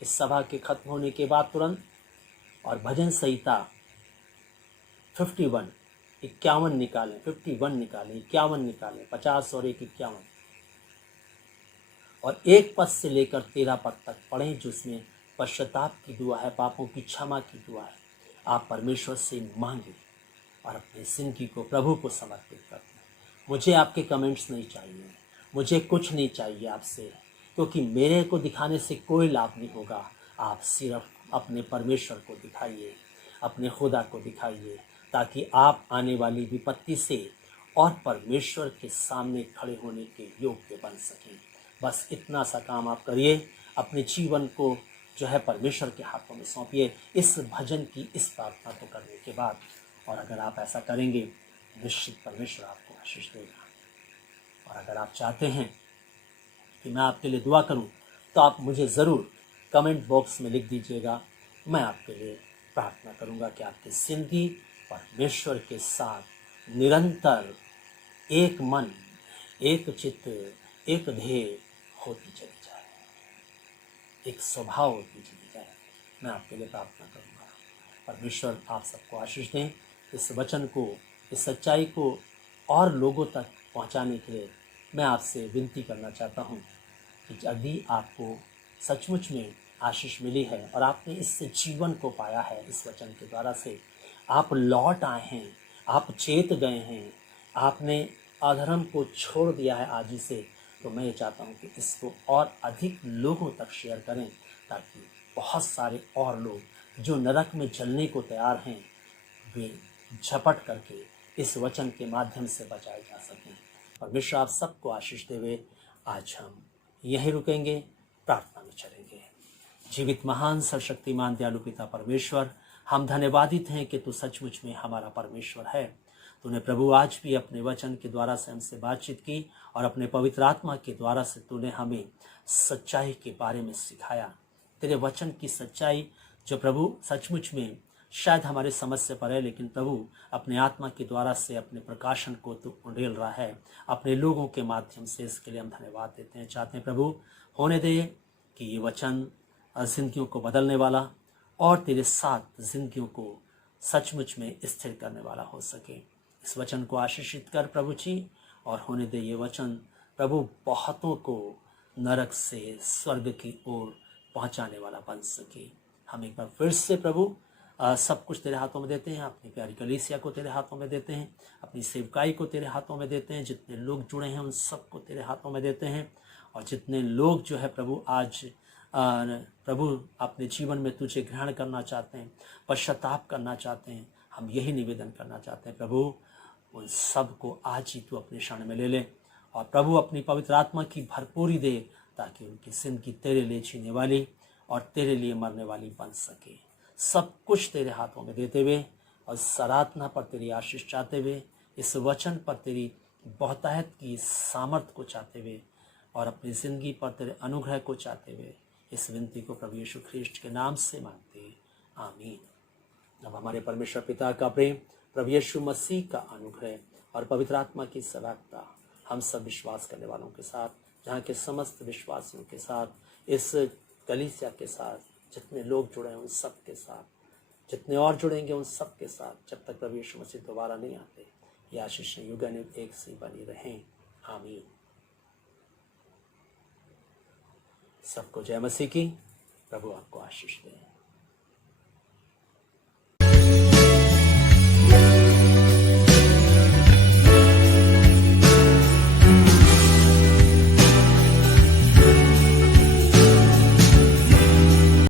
इस सभा के खत्म होने के बाद तुरंत, और भजन संहिता 51 51 निकालें, 51 निकालें, 51 निकालें, 50 और 1 51, और 1 पद से लेकर 13 पद तक पढ़ें, जिसमें पश्चाताप की दुआ है, पापों की क्षमा की दुआ है। आप परमेश्वर से मांगे और अपनी जिंदगी को प्रभु को समर्पित कर दें। मुझे आपके कमेंट्स नहीं चाहिए, मुझे कुछ नहीं चाहिए आपसे, क्योंकि मेरे को दिखाने से कोई लाभ नहीं होगा। आप सिर्फ अपने परमेश्वर को दिखाइए, अपने खुदा को दिखाइए, ताकि आप आने वाली विपत्ति से और परमेश्वर के सामने खड़े होने के योग्य बन सकें। बस इतना सा काम आप करिए, अपने जीवन को जो है परमेश्वर के हाथों में सौंपिए इस भजन की, इस प्रार्थना को करने के बाद। और अगर आप ऐसा करेंगे, निश्चित परमेश्वर आपको आशीष देगा। और अगर आप चाहते हैं कि मैं आपके लिए दुआ करूं, तो आप मुझे ज़रूर कमेंट बॉक्स में लिख दीजिएगा। मैं आपके लिए प्रार्थना करूंगा कि आपकी जिंदगी परमेश्वर के साथ निरंतर एक मन, एक चित्त, एक ध्येय होती चली जाए, एक स्वभाव होती चली जाए। मैं आपके लिए प्रार्थना करूंगा। परमेश्वर आप सबको आशीष दें। इस वचन को, इस सच्चाई को और लोगों तक पहुंचाने के लिए मैं आपसे विनती करना चाहता हूं कि यदि आपको सचमुच में आशीष मिली है और आपने इस जीवन को पाया है, इस वचन के द्वारा से आप लौट आए हैं, आप चेत गए हैं, आपने अधर्म को छोड़ दिया है आज ही से, तो मैं ये चाहता हूँ कि इसको और अधिक लोगों तक शेयर करें, ताकि बहुत सारे और लोग जो नरक में जलने को तैयार हैं, वे झपट करके इस वचन के माध्यम से बचाए जा सकें। परमेश्वर आप सबको आशीष देवे। आज हम यहीं रुकेंगे, प्रार्थना में चलेंगे। जीवित महान सर्वशक्तिमान दयालु पिता परमेश्वर, हम धन्यवादित हैं कि तू सचमुच में हमारा परमेश्वर है। तूने प्रभु आज भी अपने वचन के द्वारा से हमसे बातचीत की और अपने पवित्र आत्मा के द्वारा से तूने हमें सच्चाई के बारे में सिखाया। तेरे वचन की सच्चाई जो प्रभु सचमुच में शायद हमारे समझ से परे, लेकिन प्रभु अपने आत्मा के द्वारा से अपने प्रकाशन को तू उंडेल रहा है अपने लोगों के माध्यम से। इसके लिए हम धन्यवाद देते हैं। चाहते हैं प्रभु होने दे कि ये वचन जिंदगियों को बदलने वाला और तेरे साथ जिंदगियों को सचमुच में स्थिर करने वाला हो सके। इस वचन को आशीषित कर प्रभु जी, और होने दे ये वचन प्रभु बहुतों को नरक से स्वर्ग की ओर पहुंचाने वाला बन सके। हम एक बार फिर से प्रभु सब कुछ तेरे हाथों में देते हैं। अपनी प्यारी कलीसिया को तेरे हाथों में देते हैं, अपनी सेवकाई को तेरे हाथों में देते हैं। जितने लोग जुड़े हैं उन सबको तेरे हाथों में देते हैं। और जितने लोग जो है प्रभु आज प्रभु अपने जीवन में तुझे ग्रहण करना चाहते हैं, पश्चाताप करना चाहते हैं, हम यही निवेदन करना चाहते हैं प्रभु, उन सब को आज ही तू अपने क्षण में ले ले। और प्रभु अपनी पवित्र आत्मा की भरपूरी दे, ताकि उनकी जिंदगी तेरे लिए जीने वाली और तेरे लिए मरने वाली बन सके। सब कुछ तेरे हाथों में देते हुए और इस आराधना पर तेरी आशीष चाहते हुए, इस वचन पर तेरी बहुतायत की सामर्थ को चाहते हुए और अपनी ज़िंदगी पर तेरे अनुग्रह को चाहते हुए इस विनती को प्रभु यीशु ख्रीष्ट के नाम से मांगते हैं, आमीन। अब हमारे परमेश्वर पिता का प्रेम, प्रभु यीशु मसीह का अनुग्रह और पवित्र आत्मा की सदाकता हम सब विश्वास करने वालों के साथ, जहाँ के समस्त विश्वासियों के साथ, इस कलीसिया के साथ, जितने लोग जुड़े हैं उन सब के साथ, जितने और जुड़ेंगे उन सब के साथ, जब तक प्रभु यीशु मसीह दोबारा नहीं आते, ये आशीष युगानुग एक सी बनी रहें, आमीन। सबको जय मसीह की। प्रभु आपको आशीष दें।